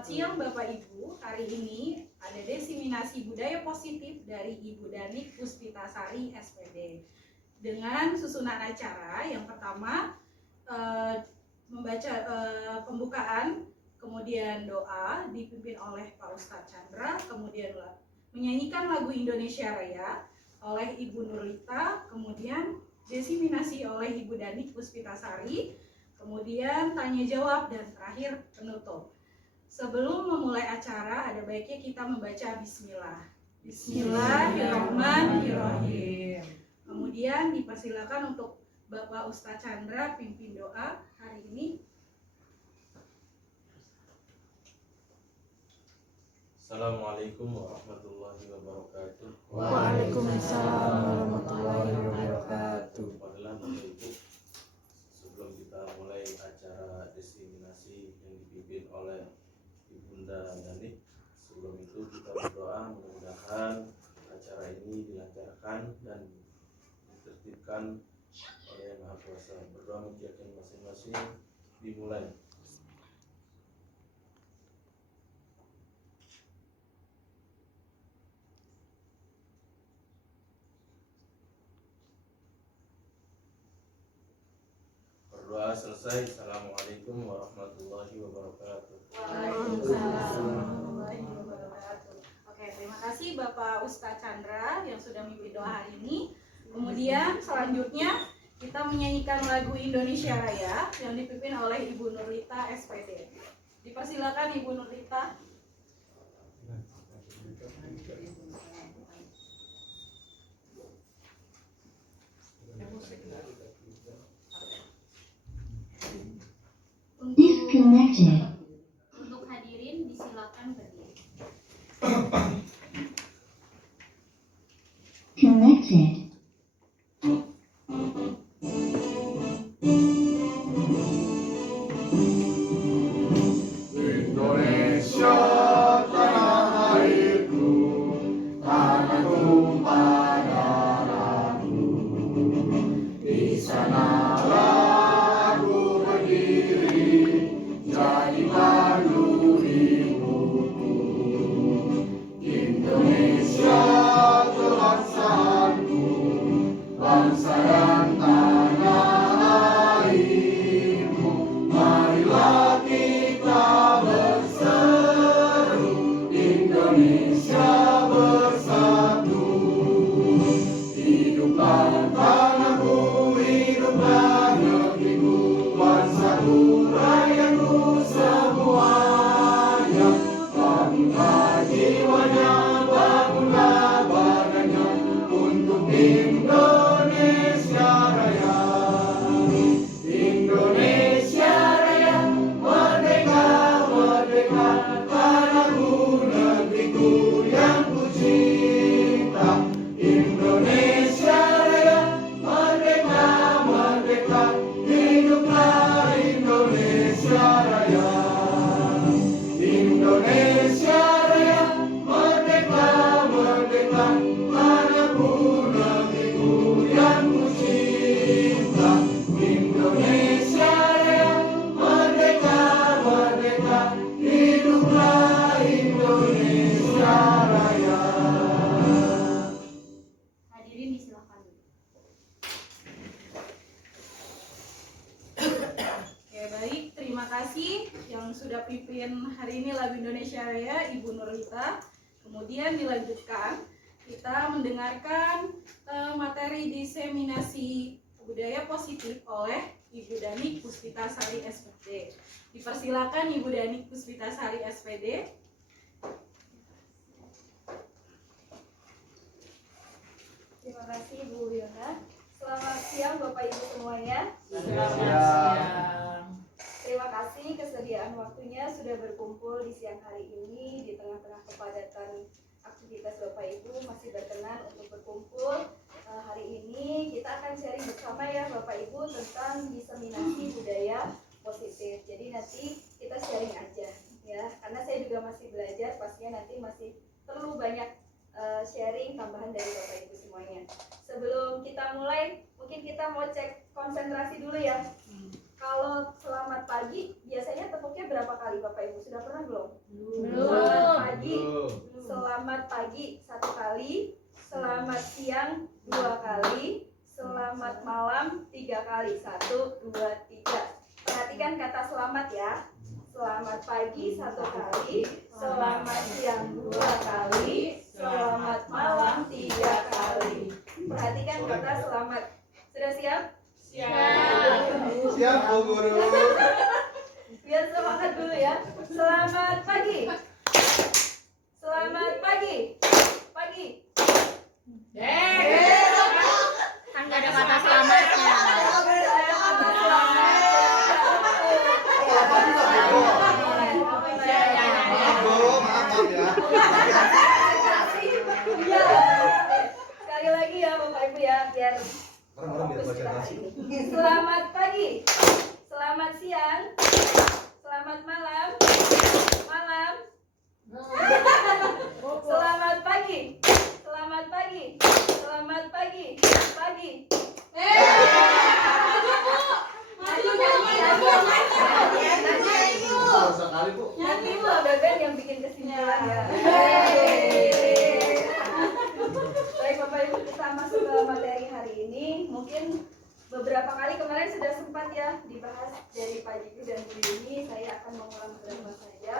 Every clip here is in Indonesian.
Selamat siang Bapak Ibu, hari ini ada diseminasi budaya positif dari Ibu Danik Puspitasari SPD. Dengan susunan acara, yang pertama membaca pembukaan, kemudian doa dipimpin oleh Pak Ustadz Chandra, kemudian menyanyikan lagu Indonesia Raya oleh Ibu Nurlita, kemudian diseminasi oleh Ibu Danik Puspitasari, kemudian tanya jawab, dan terakhir penutup. Sebelum memulai acara, ada baiknya kita membaca Bismillah. Bismillahirrahmanirrahim. Kemudian dipersilakan untuk Bapak Ustadz Chandra pimpin doa hari ini. Assalamualaikum warahmatullahi wabarakatuh. Waalaikumsalam warahmatullahi wabarakatuh. Marilah Bapak Ibu, sebelum kita mulai acara diseminasi yang dipimpin oleh Ibunda Danik, sebelum itu kita berdoa mudah-mudahan acara ini dilancarkan dan ditertibkan oleh Yang Maha Kuasa. Berdoa mengiyakan masing-masing, dimulai. Berdoa selesai. Assalamualaikum warahmatullahi wabarakatuh. Waalaikumsalam warahmatullahi wabarakatuh. Oke, terima kasih Bapak Ustadz Chandra yang sudah memimpin doa hari ini. Kemudian selanjutnya kita menyanyikan lagu Indonesia Raya yang dipimpin oleh Ibu Nurlita SPD. Dipersilakan Ibu Nurlita. Disconnected. Untuk hadirin disilakan berdiri. Connected. Indonesia tanah airku, tanah tumpah darahku. Di sanalah aku berdiri, jadi pandu hidupku. Indonesia kelaksaanku, bangsa dan tanah airmu. Marilah kita berseru, Indonesia bersatu. Hiduplah tanahku, hiduplah negeriku, bangsaku, rakyatku semuanya. Bangunlah jiwanya, bangunlah badannya untuk Indonesia Raya. Indonesia Raya, merdeka, merdeka, tanahku, negeriku yang ku cinta. Indonesia Raya, merdeka, merdeka, hiduplah Indonesia Raya. Indonesia Raya, merdeka, merdeka, tanahku, negeriku yang ku cinta. Indonesia Raya, merdeka, merdeka, hiduplah Indonesia Raya. Hadirin disilakan. Oke, baik, terima kasih yang sudah pimpin hari ini lagu Indonesia Raya, Ibu Nurlita. Kemudian dilanjutkan kita mendengarkan materi diseminasi budaya positif oleh Ibu Danik Puspitasari SPD. Dipersilakan Ibu Danik Puspitasari SPD. Terima kasih Bu Yona. Selamat siang Bapak Ibu semuanya. Terima kasih kesediaan waktunya sudah berkumpul di siang hari ini di tengah-tengah kepadatan aktivitas Bapak Ibu masih berkenan untuk berkumpul. Hari ini kita akan sharing bersama ya Bapak Ibu tentang diseminasi budaya positif. Jadi nanti kita sharing aja ya, karena saya juga masih belajar, pastinya nanti masih perlu banyak sharing tambahan dari Bapak Ibu semuanya. Sebelum kita mulai, mungkin kita mau cek konsentrasi dulu ya. Kalau selamat pagi, biasanya tepuknya berapa kali Bapak Ibu? Sudah pernah belum? perhatikan kata selamat ya. Selamat pagi 1 kali, selamat siang 2 kali, selamat malam 3 kali. Perhatikan kata selamat. Sudah siap? Siap Bu Guru. Biar semangat dulu ya. Selamat pagi. Selamat pagi. Pagi. Kan nggak ada kata selamatnya. Maaf Bu, maaf ya. Sekali lagi ya Bapak Ibu ya, biar Orang-orang biar fokus baca kita nasi. hari ini. Selamat pagi. Selamat siang. Selamat malam. Malam. Selamat pagi. Selamat pagi. Selamat pagi. Pagi. Sekali Bu. Nanti Bu Beben yang bikin kesimpulan ya. Baik Bapak Ibu, kita masuk ke materi hari ini. Mungkin beberapa kali kemarin sudah sempat ya dibahas dari Pak Jiku dan Bu Yuni. Saya akan mengulang beberapa saja.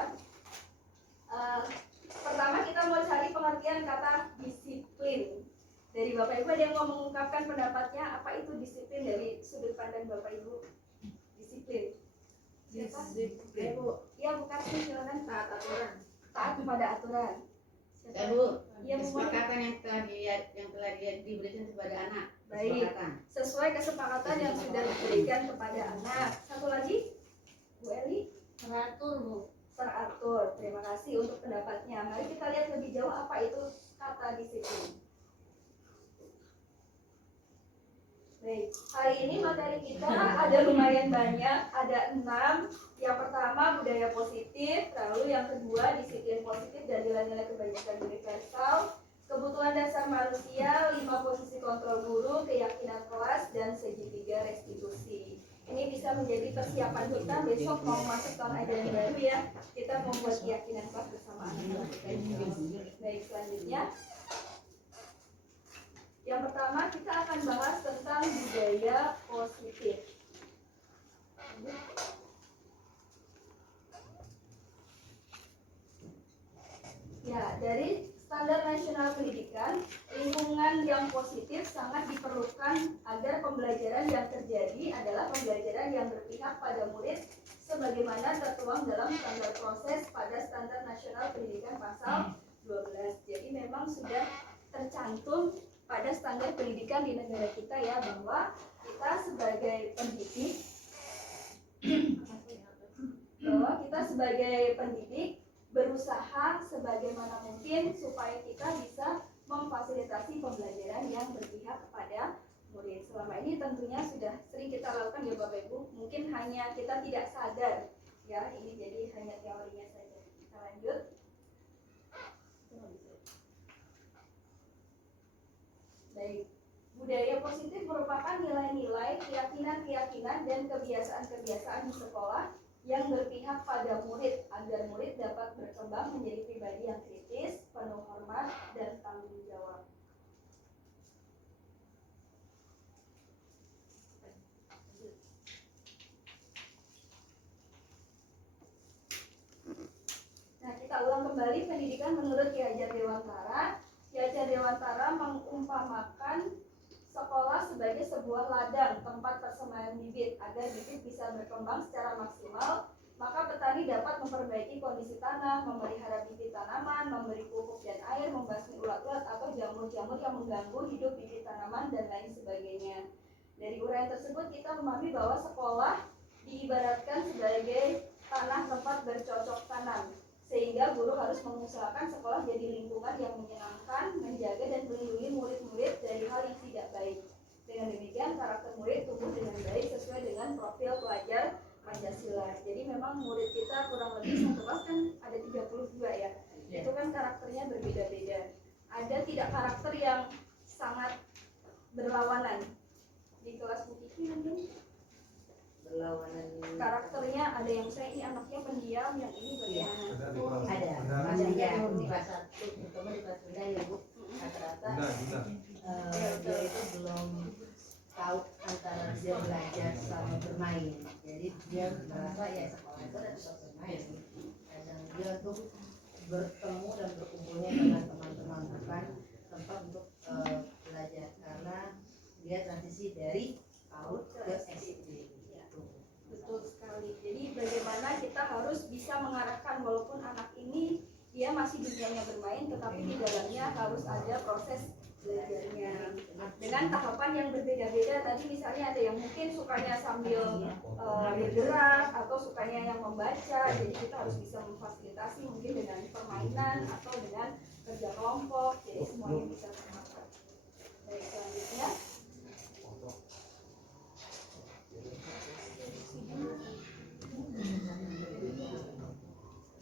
Pertama kita mau cari pengertian kata disiplin. Dari Bapak Ibu ada yang mau mengungkapkan pendapatnya apa itu disiplin dari sudut pandang Bapak Ibu? Disiplin. Siapa? Disiplin. Bu. Ya bukan silakan. Taat aturan. Taat kepada aturan. Siapa? Bu, Iya, Bu. kesepakatan yang telah diberikan kepada anak. Baik. Kesepakatan. Sesuai kesepakatan yang sudah diberikan kepada anak. Satu lagi, Bu Eli. Teratur, Bu. Teratur. Terima kasih untuk pendapatnya. Mari kita lihat lebih jauh apa itu kata disiplin. Baik, hari ini materi kita ada lumayan banyak, ada 6. Yang pertama budaya positif, lalu yang kedua disiplin positif dan nilai-nilai kebajikan universal, kebutuhan dasar manusia, 5 posisi kontrol guru, keyakinan kelas, dan segitiga restitusi. Ini bisa menjadi persiapan kita besok mau masuk tahun ajaran baru ya. Kita mau buat keyakinan kelas bersama anak-anak kita. Baik, selanjutnya. Yang pertama kita akan bahas tentang budaya positif. Ya, dari Standar Nasional Pendidikan, lingkungan yang positif sangat diperlukan agar pembelajaran yang terjadi adalah pembelajaran yang berpihak pada murid sebagaimana tertuang dalam standar proses pada Standar Nasional Pendidikan pasal 12. Jadi memang sudah tercantum pada standar pendidikan di negara kita ya, bahwa kita sebagai pendidik berusaha sebagaimana mungkin supaya kita bisa memfasilitasi pembelajaran yang berpihak kepada murid. Selama ini tentunya sudah sering kita lakukan ya Bapak Ibu, mungkin hanya kita tidak sadar ya, ini jadi hanya teorinya saja. Kita lanjut. Baik, budaya positif merupakan nilai-nilai, keyakinan-keyakinan, dan kebiasaan-kebiasaan di sekolah yang berpihak pada murid agar murid dapat berkembang menjadi pribadi yang kritis, penuh hormat, dan tanggung jawab. Nah, kita ulang kembali pendidikan menurut Ki Hajar Dewantara. Ki Hajar Dewantara mengumpamakan sekolah sebagai sebuah ladang tempat persemaian bibit agar bibit bisa berkembang secara maksimal. Maka petani dapat memperbaiki kondisi tanah, memelihara bibit tanaman, memberi pupuk dan air, membasmi ulat-ulat atau jamur-jamur yang mengganggu hidup bibit tanaman dan lain sebagainya. Dari uraian tersebut kita memahami bahwa sekolah diibaratkan sebagai tanah tempat bercocok tanam, sehingga guru harus mengusahakan sekolah jadi lingkungan yang menyenangkan, menjaga dan melindungi murid-murid dari hal yang tidak baik. Dengan demikian karakter murid tumbuh dengan baik sesuai dengan profil pelajar Pancasila. Jadi memang murid kita kurang lebih satu kelas kan ada 32 ya. Itu kan karakternya berbeda-beda. Ada tidak karakter yang sangat berlawanan. Di kelas Bu Kiki mungkin Berlawanan. karakternya ada yang saya ini anaknya pendiam, yang ini bagaimana? Ada ya di kelas 1, terutama di kelas rendah ya Bu, rata-rata dia itu belum tahu antara dia belajar sama bermain. Jadi jadi dia merasa ya sekolah itu adalah tempat bermain, dan dia untuk bertemu dan berkumpulnya dengan teman-teman, bukan tempat untuk belajar, karena dia transisi dari PAUD ke SD. Betul sekali. Jadi bagaimana kita harus bisa mengarahkan, walaupun anak ini dia masih dunianya bermain, tetapi di dalamnya harus ada proses belajarnya dengan tahapan yang berbeda-beda. Tadi misalnya ada yang mungkin sukanya sambil bergerak atau sukanya yang membaca, jadi kita harus bisa memfasilitasi mungkin dengan permainan atau dengan kerja kelompok, jadi semuanya bisa termakan. Baik, selanjutnya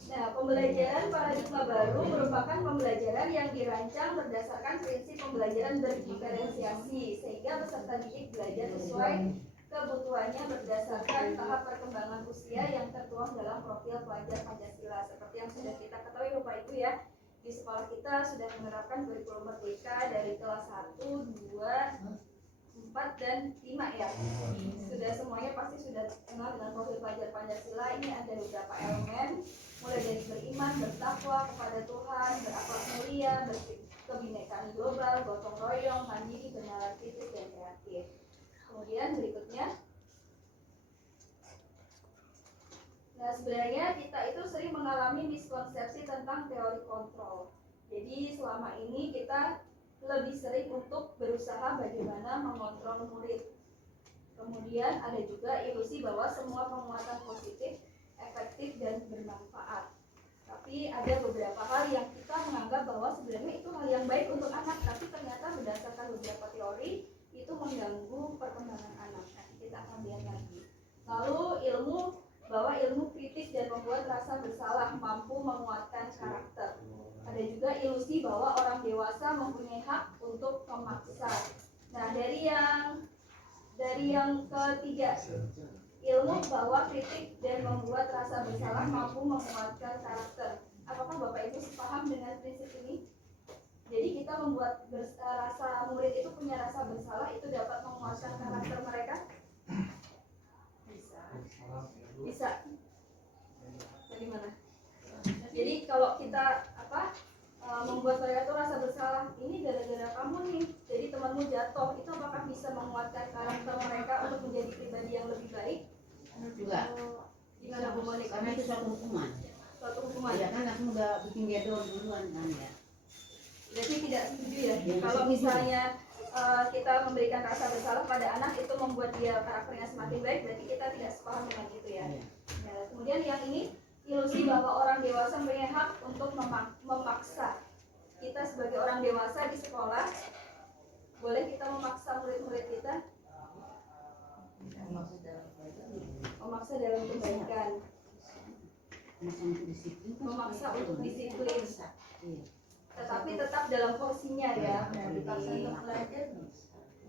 nah, pembelajaran paradigma baru merupakan pembelajaran yang dirancang berdasarkan prinsip pembelajaran berdiferensiasi, sehingga peserta didik belajar sesuai kebutuhannya berdasarkan tahap perkembangan usia yang tertuang dalam profil pelajar Pancasila. Seperti yang sudah kita ketahui Bapak Ibu ya, di sekolah kita sudah menerapkan kurikulum merdeka dari kelas 1, 2, 4 dan 5 ya. Sudah semuanya pasti sudah kenal dengan profil pelajar Pancasila. Ini ada beberapa elemen, mulai dari beriman, bertakwa kepada Tuhan, berakhlak mulia, kebinekaan global, gotong royong, mandiri, bernalar kritis dan kreatif. Kemudian berikutnya, nah sebenarnya kita itu sering mengalami miskonsepsi tentang teori kontrol. Jadi selama ini kita lebih sering untuk berusaha bagaimana mengontrol murid. Kemudian ada juga ilusi bahwa semua penguatan positif efektif dan bermanfaat. Tapi ada beberapa hal yang kita menganggap bahwa sebenarnya itu hal yang baik untuk anak, tapi ternyata berdasarkan beberapa teori itu mengganggu perkembangan anak. Nanti kita akan lihat lagi. Lalu bahwa ilmu kritis dan membuat rasa bersalah mampu menguatkan karakter. Ada juga ilusi bahwa orang dewasa mempunyai hak untuk memaksa. Nah, dari yang ketiga, ilmu bahwa kritik dan membuat rasa bersalah mampu menguatkan karakter. Apakah Bapak Ibu sepaham dengan prinsip ini? Jadi kita membuat rasa murid itu punya rasa bersalah, itu dapat menguatkan karakter mereka? Bisa. Bagaimana? Jadi kalau kita membuat mereka tuh rasa bersalah, ini gara-gara kamu nih, jadi temanmu jatuh, itu apakah bisa menguatkan karakter mereka untuk menjadi pribadi yang lebih baik? Juga. Gimana Bu Monik? Karena itu suatu hukuman. Suatu hukuman. Ya kan aku udah bikin dia down duluan kan ya. Berarti tidak setuju ya? Kalau misalnya kita memberikan rasa bersalah pada anak itu membuat dia karakternya semakin baik, berarti kita tidak sepaham dengan itu ya. Nah, kemudian yang ini ilusi bahwa orang dewasa mempunyai hak untuk memaksa. Kita sebagai orang dewasa di sekolah, boleh kita memaksa murid-murid kita? Memaksa dalam kebaikan. Memaksa untuk disiplin. Tetapi tetap dalam porsinya ya. Dipaksa untuk belajar.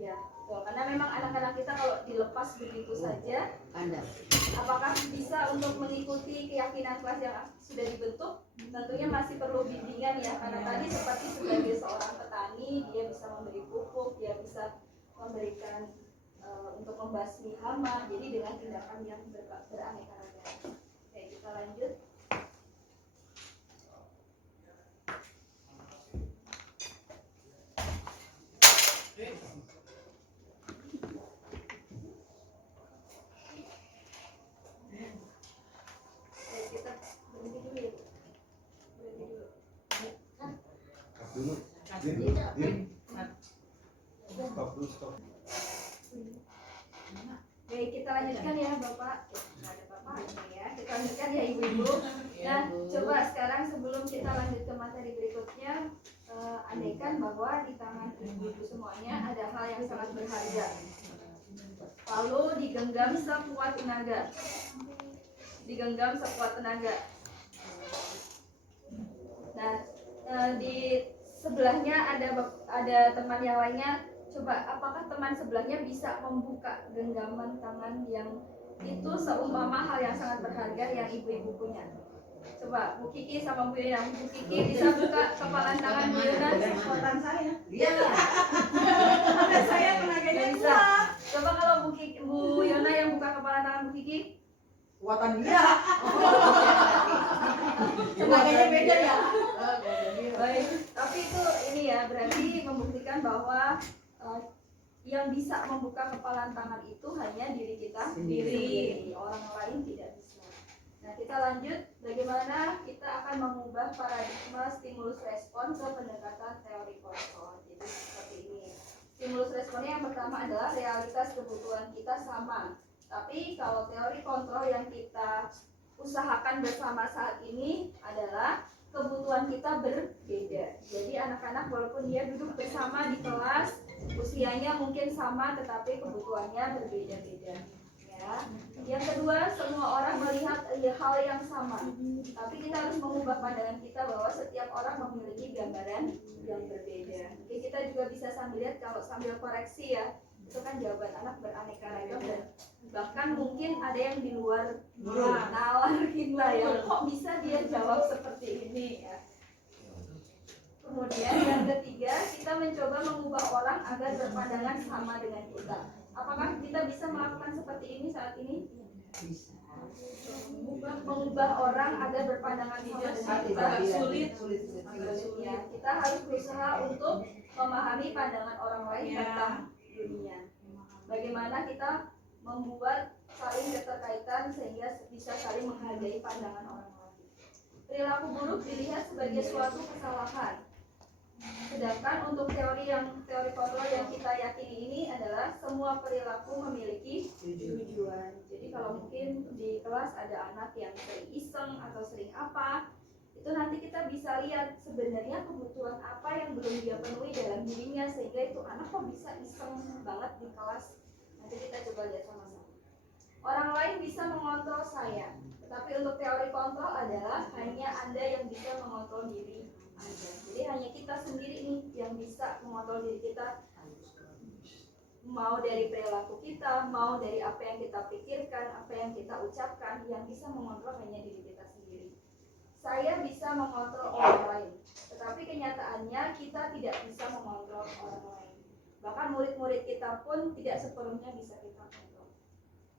Ya, betul. Karena memang anak-anak kita kalau dilepas begitu saja, apakah bisa untuk mengikuti keyakinan kelas yang sudah dibentuk? Tentunya masih perlu bimbingan ya, karena tadi seperti sebagai seorang petani, dia bisa memberi pupuk, dia bisa memberikan untuk membasmi hama, jadi dengan tindakan yang beraneka ragam. Oke, kita lanjut. Baik, kita lanjutkan ya Bapak. Nggak ada Bapak ya. Kita lanjutkan ya Ibu-ibu. Nah, coba sekarang sebelum kita lanjut ke materi berikutnya, andaikan bahwa di tangan ibu-ibu semuanya ada hal yang sangat berharga, lalu digenggam sekuat tenaga. Nah, di sebelahnya ada teman yang lainnya. Coba, apakah teman sebelahnya bisa membuka genggaman tangan yang itu seumpama hal yang sangat berharga yang ibu-ibu punya? Coba, Bu Kiki sama Bu Yona. Bu Kiki bisa buka kepalan tangan Bu Yona. Kekuatan saya. Iya. Ada saya tenaganya Bisa. kuat. Coba kalau Bu Yona yang buka kepalan tangan Bu Kiki. kekuatan dia. Tenaganya beda ya. Baik, tapi itu ini ya berarti membuktikan bahwa yang bisa membuka kepalan tangan itu hanya diri kita sendiri, orang lain tidak bisa. Nah, kita lanjut bagaimana kita akan mengubah paradigma stimulus respon ke pendekatan teori kontrol. Jadi seperti ini. Stimulus responnya yang pertama adalah realitas kebutuhan kita sama. Tapi kalau teori kontrol yang kita usahakan bersama saat ini adalah kebutuhan kita berbeda. Jadi anak-anak walaupun dia duduk bersama di kelas, usianya mungkin sama tetapi kebutuhannya berbeda-beda. Ya. Yang kedua, semua orang melihat hal yang sama. Tapi kita harus mengubah pandangan kita bahwa setiap orang memiliki gambaran yang berbeda. Oke, kita juga bisa sambil lihat kalau sambil koreksi ya. Itu kan jawaban anak beraneka ragam dan bahkan mungkin ada yang di luar nalar kita ya. Kok bisa dia jawab seperti ini ya? Kemudian yang ketiga, kita mencoba mengubah orang agar berpandangan sama dengan kita. Apakah kita bisa melakukan seperti ini saat ini? Bisa. Mengubah orang agar berpandangan sama dengan kita. Sulit. Ya, kita harus berusaha untuk memahami pandangan orang lain tentang dunia. Bagaimana kita membuat saling keterkaitan sehingga bisa saling menghargai pandangan orang lain. Perilaku buruk dilihat sebagai suatu kesalahan. Sedangkan untuk teori kontrol yang kita yakini ini adalah semua perilaku memiliki tujuan. Jadi kalau mungkin di kelas ada anak yang sering iseng atau sering apa, itu nanti kita bisa lihat sebenarnya kebutuhan apa yang belum dia penuhi dalam dirinya sehingga itu anak kok bisa iseng banget di kelas. Nanti kita coba lihat sama-sama. Orang lain bisa mengontrol saya, tetapi untuk teori kontrol adalah hanya Anda yang bisa mengontrol diri Anda. Jadi hanya kita sendiri nih yang bisa mengontrol diri kita, mau dari perilaku kita, mau dari apa yang kita pikirkan, apa yang kita ucapkan, yang bisa mengontrol hanya diri kita sendiri. Saya bisa mengontrol orang lain, tetapi kenyataannya kita tidak bisa mengontrol orang lain. Bahkan murid-murid kita pun tidak sepenuhnya bisa kita kontrol.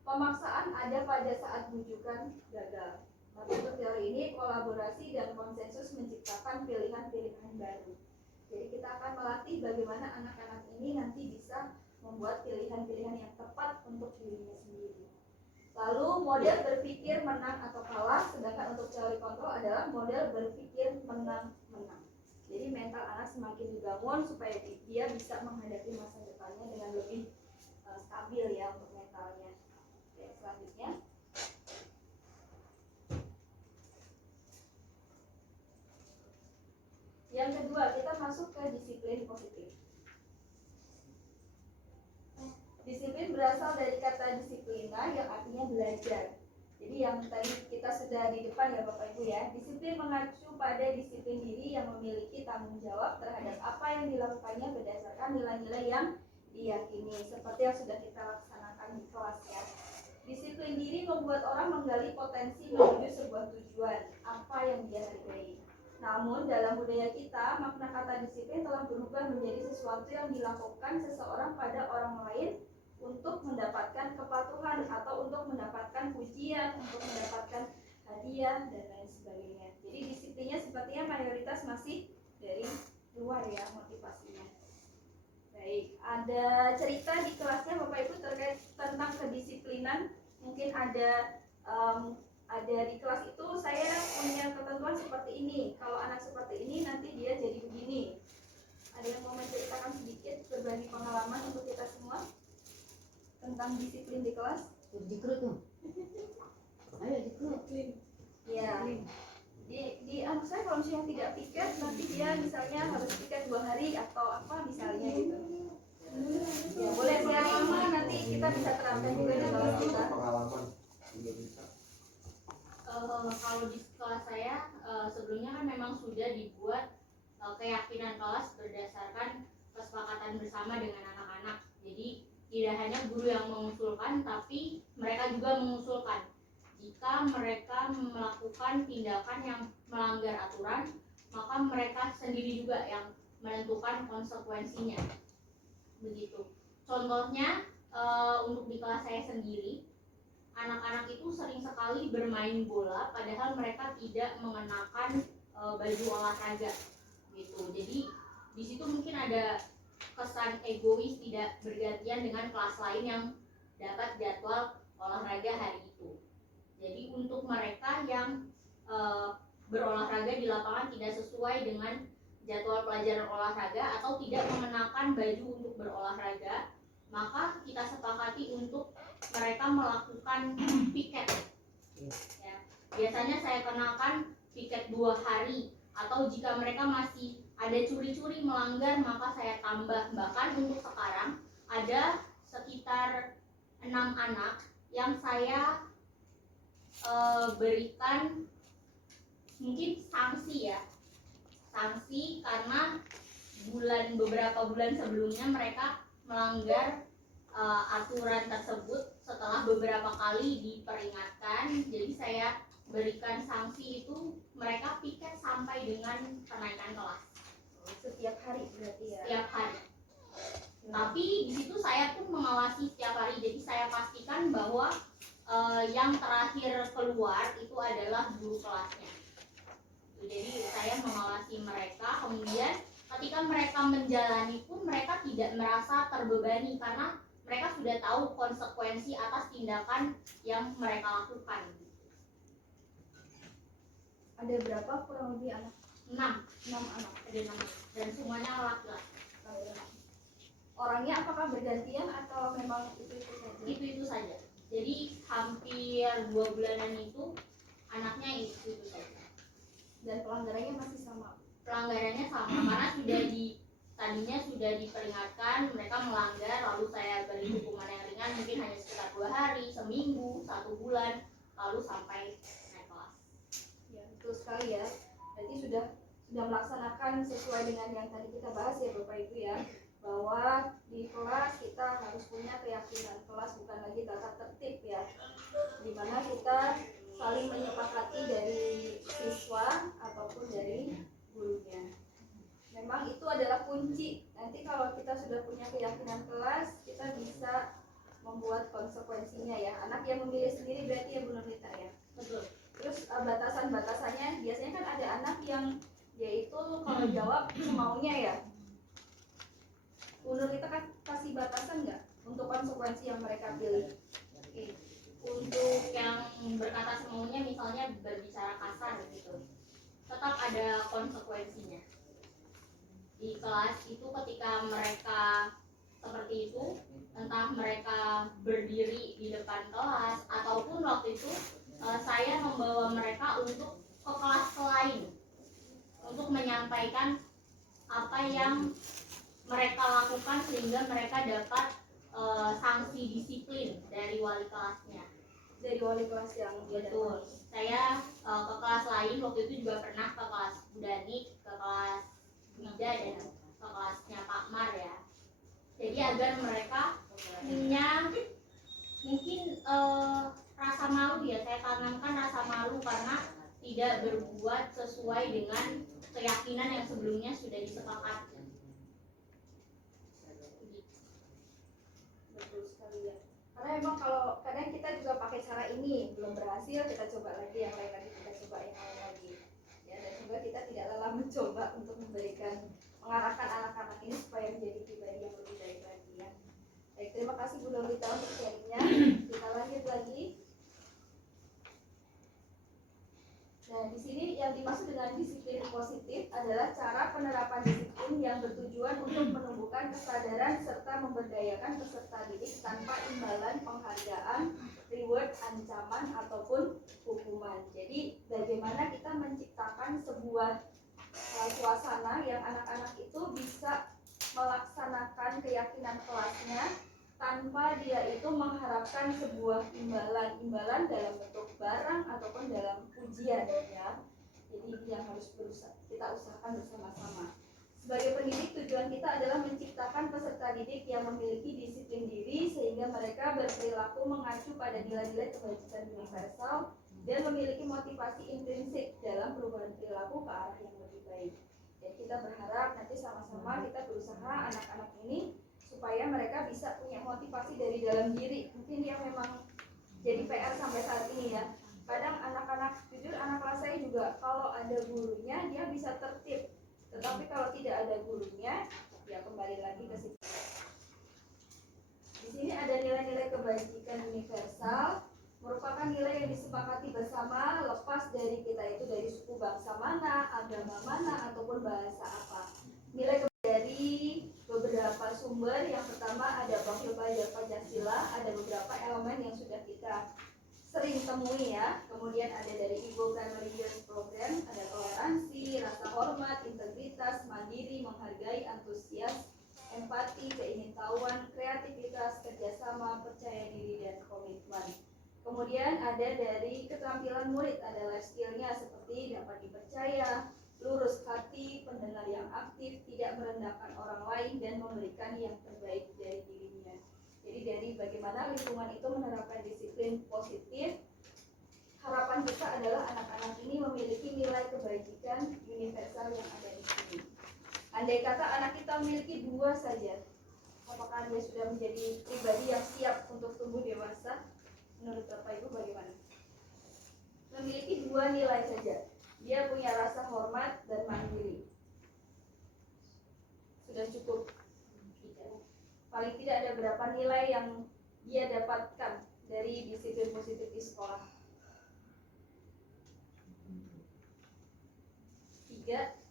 Pemaksaan ada pada saat bujukan gagal. Tapi untuk teori ini, kolaborasi dan konsensus menciptakan pilihan-pilihan baru. Jadi kita akan melatih bagaimana anak-anak ini nanti bisa membuat pilihan-pilihan yang tepat untuk dirinya sendiri. Lalu model berpikir menang atau kalah, sedangkan untuk teori kontrol adalah model berpikir menang-menang. Jadi mental anak semakin dibangun supaya dia bisa menghadapi masa depannya dengan lebih stabil ya untuk mentalnya. Oke, selanjutnya. Yang kedua, kita masuk ke disiplin positif. Disiplin berasal dari kata disiplina yang artinya belajar. Jadi yang tadi kita sudah di depan ya Bapak Ibu ya. Disiplin mengacu pada disiplin diri yang memiliki tanggung jawab terhadap apa yang dilakukannya berdasarkan nilai-nilai yang diyakini. Seperti yang sudah kita laksanakan di kelas ya. Disiplin diri membuat orang menggali potensi menuju sebuah tujuan, apa yang dia hargai. Namun dalam budaya kita, makna kata disiplin telah berubah menjadi sesuatu yang dilakukan seseorang pada orang lain untuk mendapatkan kepatuhan atau untuk mendapatkan pujian, untuk mendapatkan hadiah dan lain sebagainya. Jadi disiplinnya sepertinya mayoritas masih dari luar ya motivasinya. Baik, ada cerita di kelasnya Bapak Ibu terkait tentang kedisiplinan. Mungkin ada di kelas itu saya punya ketentuan seperti ini. Kalau anak seperti ini nanti dia jadi begini. Ada yang mau menceritakan sedikit berbagi pengalaman untuk kita semua tentang disiplin di kelas? Dikrut tuh. Ayo dikrut. Ya. Di anak saya kalau misalnya tidak piket, nanti dia misalnya harus piket 2 hari atau apa misalnya gitu. Ya boleh sharing nanti kita bisa terapkan juga di kelas kita. Pengalaman juga bisa. Kalau di kelas saya sebelumnya kan memang sudah dibuat keyakinan kelas berdasarkan kesepakatan bersama dengan anak-anak. Jadi tidak hanya guru yang mengusulkan, tapi mereka juga mengusulkan. Jika mereka melakukan tindakan yang melanggar aturan, maka mereka sendiri juga yang menentukan konsekuensinya. Begitu. Contohnya untuk di kelas saya sendiri, anak-anak itu sering sekali bermain bola padahal mereka tidak mengenakan baju olahraga gitu. Jadi di situ mungkin ada kesan egois tidak bergantian dengan kelas lain yang dapat jadwal olahraga hari itu. Jadi untuk mereka yang berolahraga di lapangan tidak sesuai dengan jadwal pelajaran olahraga atau tidak mengenakan baju untuk berolahraga, maka kita sepakati untuk mereka melakukan piket. Ya. Biasanya saya kenakan piket 2 hari, atau jika mereka masih ada curi-curi melanggar maka saya tambah. Bahkan untuk sekarang ada sekitar 6 anak yang saya berikan mungkin sanksi ya, sanksi karena beberapa bulan sebelumnya mereka melanggar aturan tersebut. Setelah beberapa kali diperingatkan, jadi saya berikan sanksi itu, mereka piket sampai dengan kenaikan kelas. Setiap hari berarti ya? Setiap hari. Tapi di situ saya pun mengawasi setiap hari, jadi saya pastikan bahwa yang terakhir keluar itu adalah guru kelasnya. Jadi saya mengawasi mereka, kemudian ketika mereka menjalani pun mereka tidak merasa terbebani karena mereka sudah tahu konsekuensi atas tindakan yang mereka lakukan. Ada berapa kurang lebih anak? 6 anak. Ada 6 dan semuanya laki-laki. Orangnya apakah bergantian atau memang itu saja? Itu saja. Jadi hampir 2 bulanan itu anaknya itu saja. Dan pelanggarannya masih sama? Pelanggarannya sama karena tadinya sudah diperingatkan, mereka melanggar, lalu saya beri hukuman yang ringan, mungkin hanya sekitar 2 hari, seminggu, 1 bulan, lalu sampai naik kelas. Ya, betul sekali ya. Berarti sudah melaksanakan sesuai dengan yang tadi kita bahas ya Bapak Ibu ya, bahwa di kelas kita harus punya keyakinan kelas, bukan lagi tata tertib ya, dimana kita saling menyepakati dari siswa ataupun dari gurunya. Memang itu adalah kunci. Nanti kalau kita sudah punya keyakinan kelas, kita bisa membuat konsekuensinya ya. Anak yang memilih sendiri berarti ya Bu Nurlita ya. Betul. Terus batasan-batasannya biasanya kan ada anak yang yaitu kalau jawab semaunya ya. Bu Nurlita kan kasih batasan nggak untuk konsekuensi yang mereka pilih? Oke. Untuk yang berkata semaunya, misalnya berbicara kasar gitu, tetap ada konsekuensinya. Di kelas itu ketika mereka seperti itu, entah mereka berdiri di depan kelas ataupun waktu itu saya membawa mereka untuk ke kelas lain untuk menyampaikan apa yang mereka lakukan sehingga mereka dapat sanksi disiplin dari wali kelasnya. Dari wali kelas yang Betul. Saya ke kelas lain waktu itu juga pernah ke kelas Budanik, ke kelas Wida dan ke kelasnya Pak Mar ya. Jadi agar mereka punya mungkin rasa malu ya, saya tanamkan rasa malu karena tidak berbuat sesuai dengan keyakinan yang sebelumnya sudah disepakati. betul sekali ya. Karena memang kalau kadang kita juga pakai cara ini belum berhasil, kita coba lagi yang lain lagi, kita coba yang lain lagi. Ya, dan semoga kita tidak lelah mencoba untuk mengarahkan anak-anak ini supaya menjadi pribadi yang lebih baik lagi ya. Baik, terima kasih Bu Nurlita untuk sharingnya. Kita lanjut lagi. Nah, di sini yang dimaksud dengan disiplin positif adalah cara penerapan disiplin yang bertujuan untuk menumbuhkan kesadaran serta memberdayakan peserta didik tanpa imbalan penghargaan, reward, ancaman, ataupun hukuman. Jadi, bagaimana kita menciptakan sebuah suasana yang anak-anak itu bisa melaksanakan keyakinan kelasnya tanpa dia itu mengharapkan sebuah imbalan dalam bentuk barang ataupun dalam ujian ya. Jadi yang harus kita usahakan bersama-sama. Sebagai pendidik, tujuan kita adalah menciptakan peserta didik yang memiliki disiplin diri sehingga mereka berperilaku mengacu pada nilai-nilai kebajikan universal dan memiliki motivasi intrinsik dalam perubahan perilaku ke arah yang lebih baik. Dan kita berharap nanti sama-sama kita berusaha anak-anak ini supaya mereka bisa punya motivasi dari dalam diri. Mungkin yang memang jadi PR sampai saat ini ya. Kadang anak-anak, jujur anak kelas saya juga kalau ada gurunya dia bisa tertib, tetapi kalau tidak ada gurunya ya kembali lagi ke situ. Di sini ada nilai-nilai kebajikan universal, merupakan nilai yang disepakati bersama lepas dari kita itu dari suku bangsa mana, agama mana, ataupun bahasa apa. Nilai dari beberapa sumber, yang pertama ada Bahlil Pancasila, ada beberapa elemen yang sudah kita sering temui ya. Kemudian ada dari Igbo Primary Youth Program, ada toleransi, rasa hormat, integritas, mandiri, menghargai, antusias, empati, keingintahuan, kreativitas, kerjasama, percaya diri, dan komitmen. Kemudian ada dari keterampilan murid, ada life skill-nya seperti dapat dipercaya, lurus hati, pendengar yang aktif, tidak merendahkan orang lain, dan memberikan yang terbaik dari dirinya. Jadi dari bagaimana lingkungan itu menerapkan disiplin positif, harapan kita adalah anak-anak ini memiliki nilai kebajikan universal yang ada di sini. Andai kata anak kita memiliki 2 saja, apakah dia sudah menjadi pribadi yang siap untuk tumbuh dewasa? Menurut Bapak Ibu bagaimana? Memiliki 2 nilai saja, dia punya rasa hormat dan mandiri, sudah cukup. Paling tidak ada berapa nilai yang dia dapatkan dari disiplin positif di sekolah? 3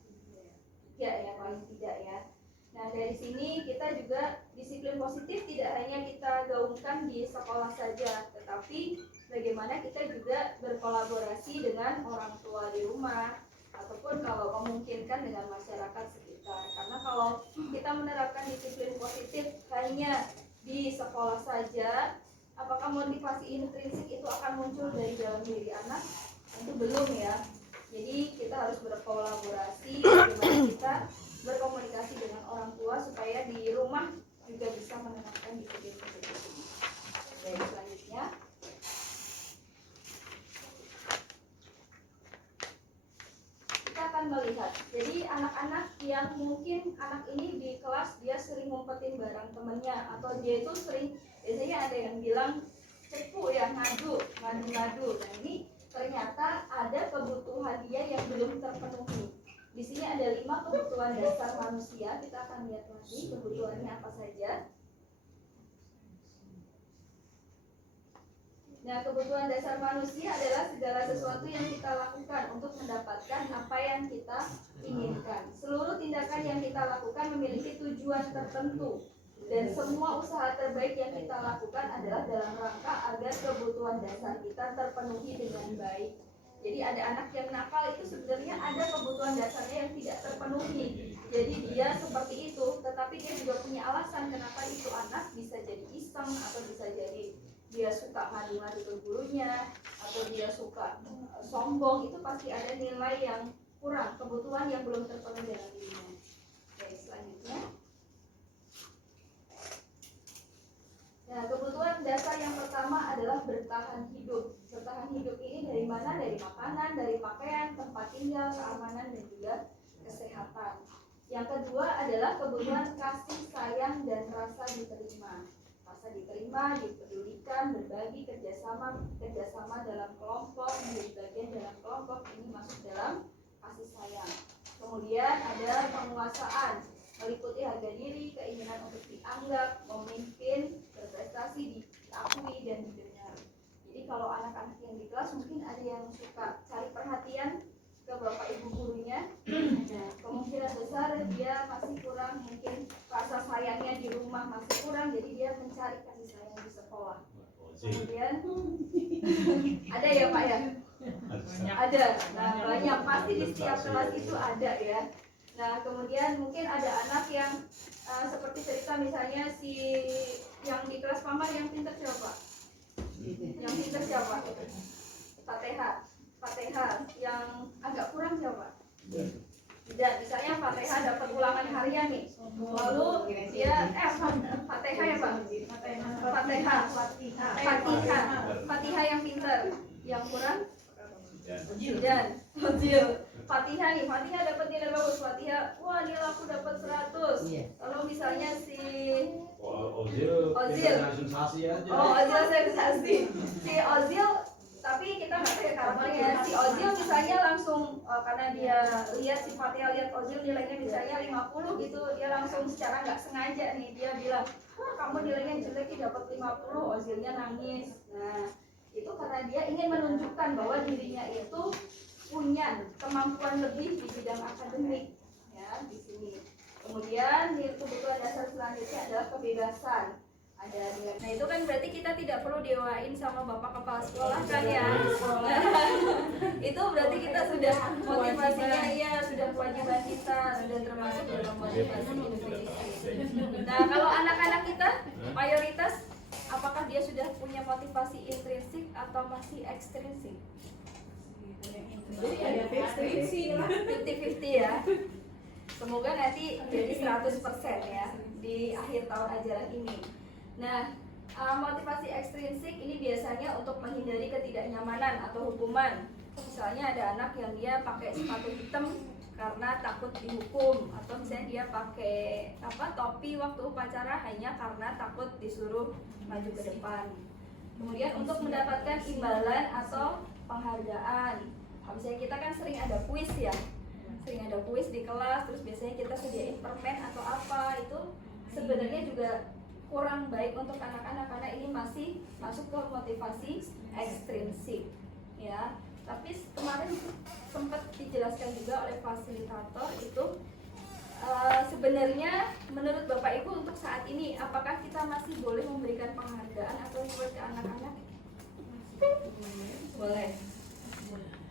ya paling tidak ya. Nah dari sini kita juga disiplin positif tidak hanya kita gaungkan di sekolah saja, tetapi bagaimana kita juga berkolaborasi dengan orang tua di rumah, ataupun kalau memungkinkan dengan masyarakat sekitar. Karena kalau kita menerapkan disiplin positif hanya di sekolah saja, apakah motivasi intrinsik itu akan muncul dari dalam diri anak? Tentu belum ya. Jadi kita harus berkolaborasi, bagaimana kita berkomunikasi dengan orang tua supaya di rumah juga bisa menerapkan disiplin positif ini. Dan selanjutnya kita akan melihat, jadi anak-anak yang mungkin anak ini di kelas dia sering ngumpetin barang temennya, atau dia itu sering, biasanya ada yang bilang cepu ya, ngadu. Nah ini ternyata ada kebutuhan dia yang belum terpenuhi. Di sini ada 5 kebutuhan dasar manusia. Kita akan lihat lagi kebutuhannya apa saja. Nah, kebutuhan dasar manusia adalah segala sesuatu yang kita lakukan untuk mendapatkan apa yang kita inginkan. Seluruh tindakan yang kita lakukan memiliki tujuan tertentu, dan semua usaha terbaik yang kita lakukan adalah dalam rangka agar kebutuhan dasar kita terpenuhi dengan baik. Jadi ada anak yang nakal itu sebenarnya ada kebutuhan dasarnya yang tidak terpenuhi. Jadi dia seperti itu, tetapi dia juga punya alasan kenapa itu anak bisa jadi iseng, atau bisa jadi dia suka ngadu-ngadu ke gurunya, atau dia suka sombong. Itu pasti ada nilai yang kurang, kebutuhan yang belum terpenuhi dalam dirinya. Oke, selanjutnya. Nah, kebutuhan dasar yang pertama adalah bertahan hidup. Bertahan hidup ini dari mana? Dari makanan, dari pakaian, tempat tinggal, keamanan, dan juga kesehatan. Yang kedua adalah kebutuhan kasih sayang dan rasa diterima. Rasa diterima, dipedulikan, berbagi, kerjasama dalam kelompok, menjadi bagian dalam kelompok, ini masuk dalam kasih sayang. Kemudian ada penguasaan, meliputi harga diri, keinginan untuk dianggap, memimpin, berprestasi, diakui, dan didengar. Jadi kalau anak-anak yang di kelas mungkin ada yang suka cari perhatian ke bapak ibu gurunya, nah, kemungkinan besar dia masih kurang, mungkin rasa sayangnya di rumah masih kurang, jadi dia mencari kasih sayang di sekolah. Kemudian ada ya Pak ya? Ada. Nah banyak, pasti di setiap kelas itu ada ya. Nah kemudian mungkin ada anak yang seperti cerita misalnya si yang di kelas Paman yang pintar siapa? Yang pintar siapa? Fatihah. Yang agak kurang siapa? Tidak, misalnya Fatihah dapat ulangan harian nih, lalu dia Fatihah ya Pak? Fatihah yang pintar, yang kurang? Dan Fadil. Fatihah nih, Fatihah dapat nilai bagus, Fatihah, wah nilai aku dapat 100. Iya. Lalu misalnya si Ozil Ozil. sensasi aja. Oh, Ozil sensasi. Si Ozil, tapi kita nggak tahu ya karakternya. Si Ozil misalnya langsung karena dia lihat si Fatihah lihat Ozil nilainya misalnya 50 gitu, dia langsung secara nggak sengaja nih dia bilang, wah kamu nilainya jelek dapat 50, Ozilnya nangis. Nah, itu karena dia ingin menunjukkan bahwa dirinya itu punya kemampuan lebih di bidang akademik, ya di sini. Kemudian kebutuhan dasar selanjutnya adalah kebebasan. Ada nilai. Nah itu kan berarti kita tidak perlu dewain sama bapak kepala sekolah kan ya. Itu berarti kita sudah motivasinya ya sudah kewajiban kita sudah termasuk dalam motivasi intrinsik. Nah kalau anak-anak kita mayoritas apakah dia sudah punya motivasi intrinsik atau masih ekstrinsik? Jadi ada ekstrinsi lah. 50-50 ya. Semoga nanti jadi 100% ya di akhir tahun ajaran ini. Nah, motivasi ekstrinsik ini biasanya untuk menghindari ketidaknyamanan atau hukuman. Misalnya ada anak yang dia pakai sepatu hitam karena takut dihukum, atau misalnya dia pakai topi waktu upacara hanya karena takut disuruh maju ke depan. Kemudian untuk mendapatkan imbalan atau penghargaan. Misalnya kita kan sering ada kuis ya, sering ada kuis di kelas, terus biasanya kita sediain permen atau apa, itu sebenarnya juga kurang baik untuk anak-anak karena ini masih masuk ke motivasi ekstrinsik ya. Tapi kemarin sempat dijelaskan juga oleh fasilitator itu sebenarnya menurut Bapak Ibu untuk saat ini apakah kita masih boleh memberikan penghargaan atau reward ke anak-anak? Boleh.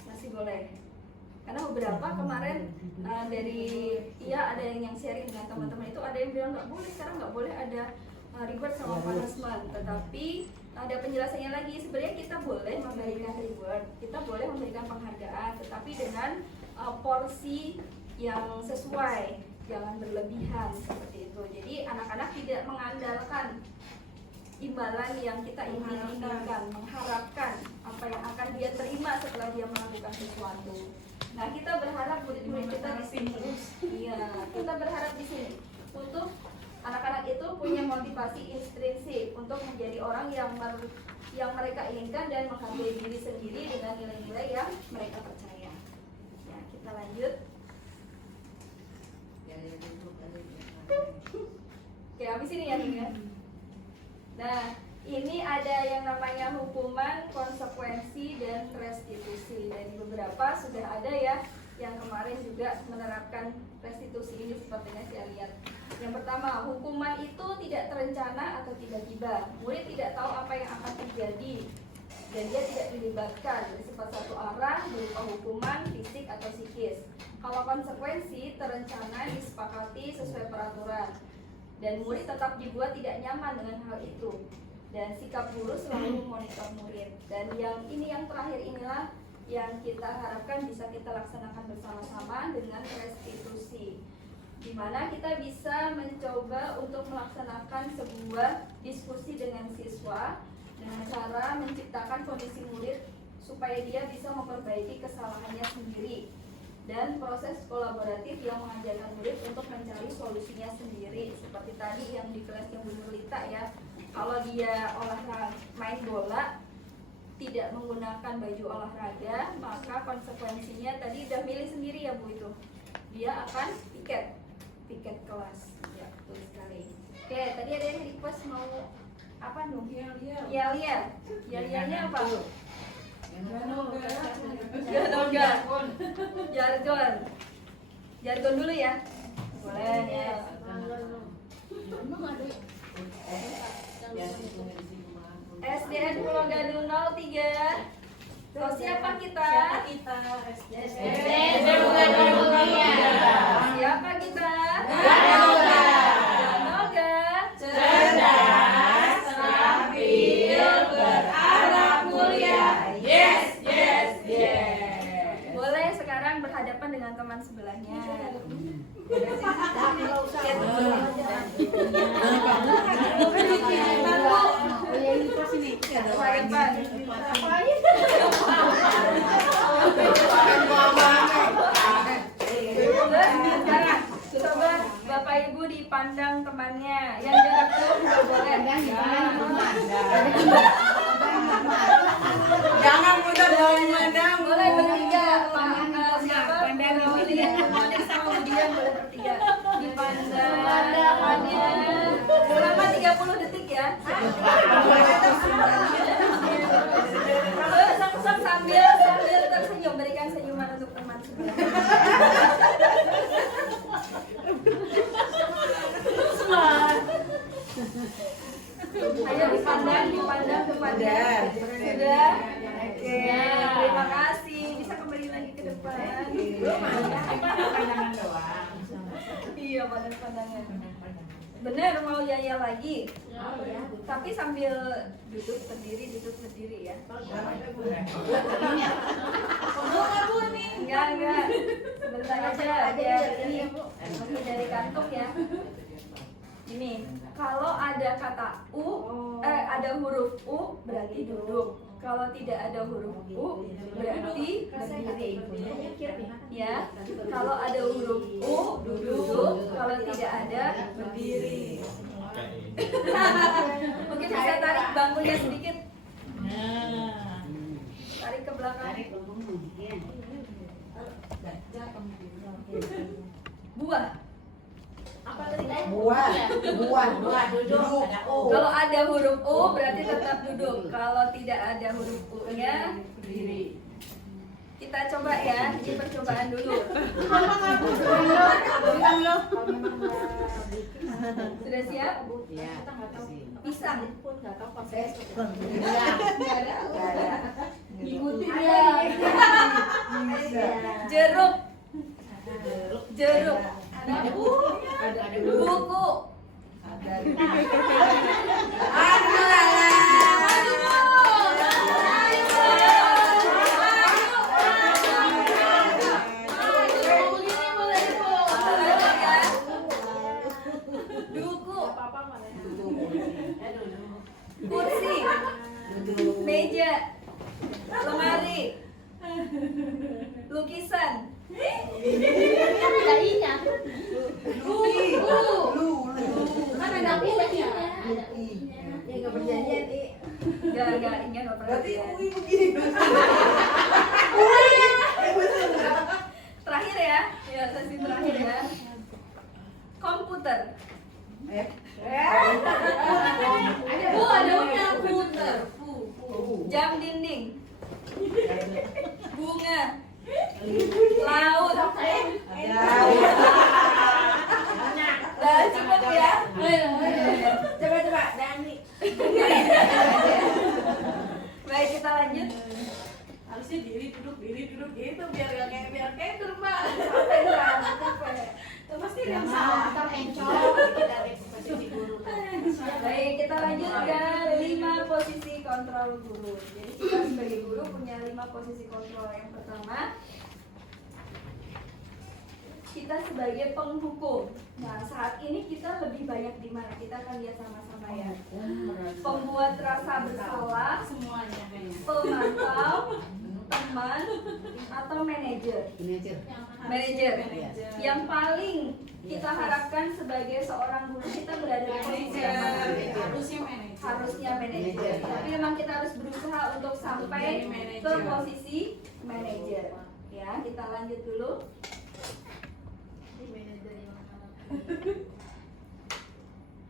Masih boleh. Karena beberapa kemarin dari ada yang sharing dengan teman-teman itu ada yang bilang nggak boleh, sekarang nggak boleh ada reward sama punishment, tetapi ada penjelasannya lagi. Sebenarnya kita boleh memberikan reward, kita boleh memberikan penghargaan, tetapi dengan porsi yang sesuai, jangan berlebihan seperti itu. Jadi anak-anak tidak mengandalkan imbalan yang kita inginkan, mengharapkan apa yang akan dia terima setelah dia melakukan sesuatu. Nah, kita berharap murid-murid kita di sini, iya, kita berharap di sini untuk anak-anak itu punya motivasi intrinsik untuk menjadi orang yang mereka inginkan dan menghargai diri sendiri dengan nilai-nilai yang mereka percaya. Ya, kita lanjut. Oke, habis ini ya nih ya. Nah, ini ada yang namanya hukuman, konsekuensi, dan restitusi. Dari beberapa sudah ada ya yang kemarin juga menerapkan restitusi ini sepertinya saya lihat. Yang pertama, hukuman itu tidak terencana atau tiba-tiba. Murid tidak tahu apa yang akan terjadi dan dia tidak dilibatkan, bersifat satu arah berupa hukuman fisik atau psikis. Kalau konsekuensi terencana, disepakati sesuai peraturan dan murid tetap dibuat tidak nyaman dengan hal itu. Dan sikap guru selalu memonitor murid. Dan yang terakhir inilah yang kita harapkan bisa kita laksanakan bersama-sama dengan restitusi, di mana kita bisa mencoba untuk melaksanakan sebuah diskusi dengan siswa dengan cara menciptakan kondisi murid supaya dia bisa memperbaiki kesalahannya sendiri, dan proses kolaboratif yang mengajarkan murid untuk mencari solusinya sendiri. Seperti tadi yang di kelasnya Bu Nurlita ya, kalau dia olahraga main bola tidak menggunakan baju olahraga, maka konsekuensinya tadi udah milih sendiri ya Bu, itu dia akan piket kelas. Ya, betul sekali. Oke, tadi ada yang request mau apa Nuh? Yel-yelnya apa? Jargon dulu ya. Boleh ya. SDN Pulau Gadung 03. Oh, siapa kita? SDN Pulau Gadung 03. Siapa kita? Ganoga. Cerdas, terampil, berakhlak mulia. Yes. Boleh sekarang berhadapan dengan teman sebelahnya. Berhadapan. Ibu dipandang temannya. Yang jarak jauh nggak boleh. Jangan mudah dalam memandang. Boleh bertiga. Siapa? Monik sama Budian boleh bertiga. Dipandang temannya selama 30 detik ya. Sambil tersenyum, berikan senyuman untuk teman sebelah. Ayo dipandang kepada. Sudah? Oke, terima kasih. Bisa kembali lagi ke depan. Pandangan doang. Iya, pandangan. Bener mau yaya lagi? Tapi sambil duduk berdiri ya. Enggak. Sebentar aja biar ini dari kantong ya. Ini kalau ada kata ada huruf U berarti duduk. Kalau tidak ada huruf U berarti berdiri. Ya. Kalau ada huruf U duduk. Kalau tidak ada berdiri. Mungkin bisa tarik bangkunya sedikit. Tarik ke belakang. Buah. Apa tadi? Buah duduk. Ada O. Kalau ada huruf U berarti tetap duduk. Kalau tidak ada huruf U-nya berdiri. Kita coba ya, ini percobaan dulu. Sudah siap? Iya. Pisang. Ikutin Jeruk. Ada buku. Kursi, meja, lemari, lukisan, Kan ada U-nya. Ya nggak perjanjian nih. enggak ingat perhatian. Terakhir ya, sesi terakhir ya. Komputer. Ada komputer. Jam dinding. Bunga. Laut. Udah cukup ya. Coba Dani. Baik, kita lanjut. Harusnya diri duduk gitu biar kayak Mbak. Itu pasti yang salah. Baik, kita lanjut ke 5 posisi kontrol guru. Jadi kita sebagai guru punya 5 posisi kontrol. Yang pertama, kita sebagai penghukum. Nah, saat ini kita lebih banyak di mana? Kita akan lihat sama-sama ya. Pembuat rasa bersalah, Semuanya kayaknya. pemantau, teman, atau manajer. Manajer. Yang paling kita harapkan sebagai seorang guru kita berada di posisi yang mana? Harusnya manajer. Tapi memang kita harus berusaha untuk sampai ke posisi manajer. Ya, kita lanjut dulu.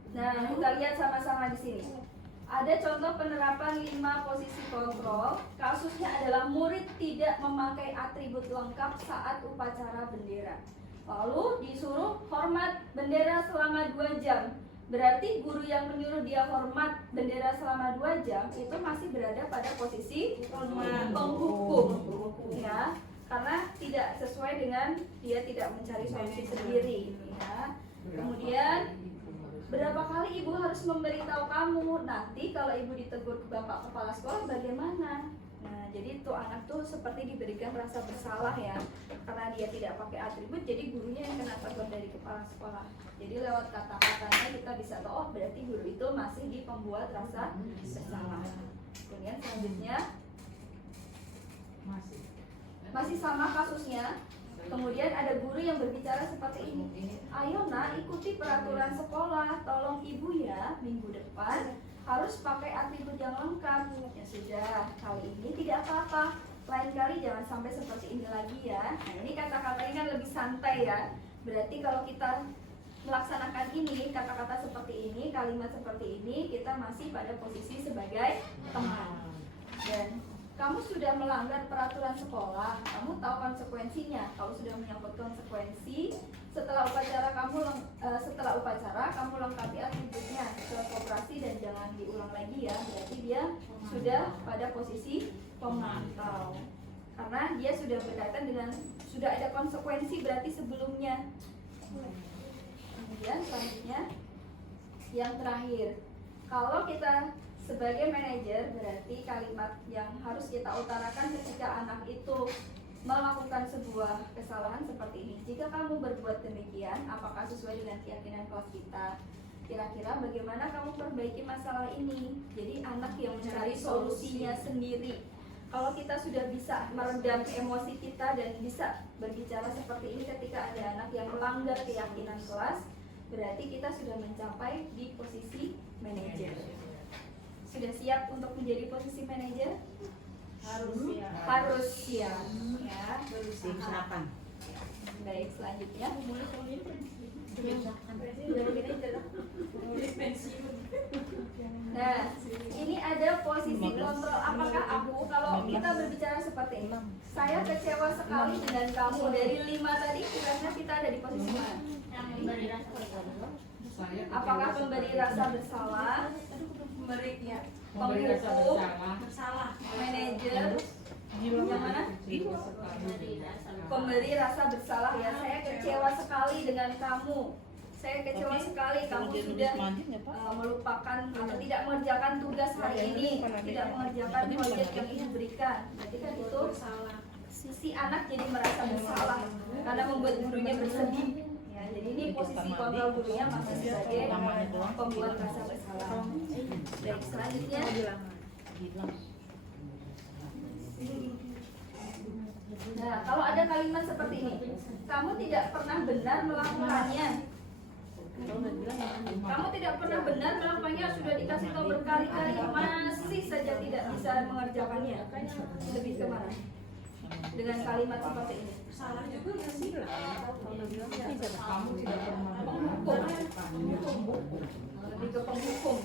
Nah, kita lihat sama-sama di sini. Ada contoh penerapan 5 posisi kontrol. Kasusnya adalah murid tidak memakai atribut lengkap saat upacara bendera. Lalu disuruh hormat bendera selama 2 jam. Berarti guru yang menyuruh dia hormat bendera selama 2 jam itu masih berada pada posisi penghukum. Ya, karena tidak sesuai dengan dia tidak mencari solusi sendiri. Ya. Kemudian berapa kali ibu harus memberitahu kamu? Nanti kalau ibu ditegur ke bapak kepala sekolah bagaimana? Nah, jadi tuh anak tuh seperti diberikan rasa bersalah ya, karena dia tidak pakai atribut, jadi gurunya yang kena tegur dari kepala sekolah. Jadi lewat kata-katanya kita bisa tahu, oh berarti guru itu masih di pembuat rasa bersalah. Kemudian selanjutnya masih sama kasusnya. Kemudian ada guru yang berbicara seperti ini. Ayo nak, ikuti peraturan sekolah. Tolong ibu ya, minggu depan harus pakai atribut yang lengkap. Ya sudah, kali ini tidak apa-apa. Lain kali jangan sampai seperti ini lagi ya. Nah ini kata-katanya kan lebih santai ya. Berarti kalau kita melaksanakan ini, kata-kata seperti ini, kalimat seperti ini, kita masih pada posisi sebagai teman. Dan kamu sudah melanggar peraturan sekolah, kamu tahu konsekuensinya. Kalau sudah menyangkut konsekuensi, setelah upacara kamu lengkapi atributnya ke koperasi dan jangan diulang lagi ya. Berarti dia sudah pada posisi pemantau. Karena dia sudah berkaitan dengan sudah ada konsekuensi berarti sebelumnya. Kemudian selanjutnya yang terakhir, kalau kita sebagai manajer berarti kalimat yang harus kita utarakan ketika anak itu melakukan sebuah kesalahan seperti ini. Jika kamu berbuat demikian, apakah sesuai dengan keyakinan kelas kita? Kira-kira bagaimana kamu perbaiki masalah ini? Jadi anak yang mencari solusinya sendiri. Kalau kita sudah bisa meredam emosi kita dan bisa berbicara seperti ini ketika ada anak yang melanggar keyakinan kelas, berarti kita sudah mencapai di posisi manajer. Sudah siap untuk menjadi posisi manajer? Harus siap ya. Silakan. Baik, selanjutnya nah, ini ada posisi kontrol. Apakah aku, kalau kita berbicara seperti ini, saya kecewa sekali dengan kamu. Dari 5 tadi, kira-kira kita ada di posisi mana? Yang memberi rasa bersalah. Apakah pemberi rasa bersalah, penghukum, manajer, yang mana? Pemberi rasa bersalah ya. Saya kecewa sekali dengan kamu. Saya kecewa sekali kamu sudah melupakan atau tidak mengerjakan tugas hari ini, tidak mengerjakan proyek yang ibu berikan. Berarti kan itu si anak jadi merasa bersalah karena membuat gurunya bersedih. Ya, jadi ini posisi kontrol gurunya masih sebagai pembuat rasa bersalah. Baik, selanjutnya. Nah, kalau ada kalimat seperti ini, kamu tidak pernah benar melakukannya. Kamu tidak pernah benar melakukannya, sudah dikasih tahu berkali-kali, masih saja tidak bisa mengerjakannya. Lebih ke mana? Dengan kalimat seperti ini. Salah juga nggak sih lah. Kamu tidak pernah Penghukum. Lebih ke penghukum.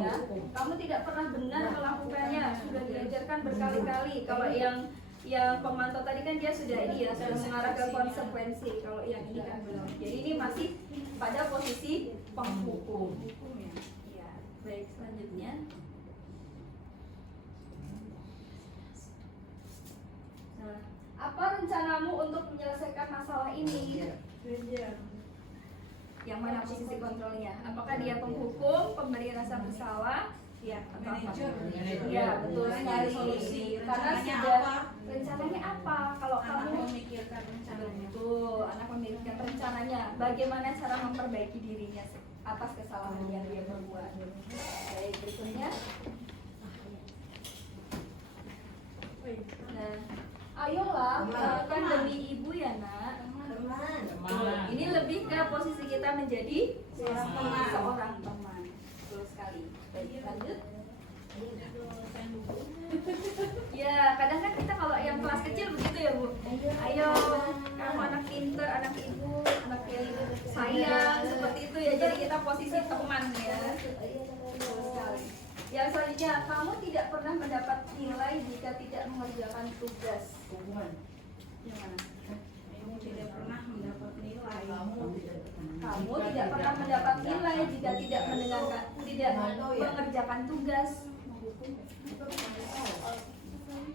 Ya. Kamu tidak pernah benar melakukannya, sudah diajarkan berkali-kali. Kalau yang pemantau tadi kan dia sudah ini ya, sudah mengarah ke konsekuensi. Kalau yang ini kan belum. Jadi ini masih pada posisi penghukum. Ya. Baik, selanjutnya. Nah, apa rencanamu untuk menyelesaikan masalah ini? Yang mana posisi kontrolnya? Apakah dia penghukum, pemberi rasa bersalah? Ya, manajer. Ya, betul sekali. Karena sudah rencananya apa? Kalau kamu memikirkan rencananya. betul, anak memikirkan rencananya. Bagaimana cara memperbaiki dirinya atas kesalahan yang dia perbuat. Baik, berikutnya. Nah, ayolah lakukan demi ibu ya nak. Betul. Ini lebih ke posisi kita menjadi seorang teman. Betul sekali. Baik, lanjut. Ya, kadang kan kita kalau yang kelas kecil begitu ya Bu. Ayo, kamu anak pinter, anak ibu, anak yang sayang, seperti itu ya. Jadi kita posisi teman ya. Betul sekali. Yang selanjutnya, kamu tidak pernah mendapat nilai jika tidak mengerjakan tugas. Yang mana? Kamu tidak pernah mendapat nilai. Kamu tidak pernah mendapat nilai jika tidak mengerjakan tugas.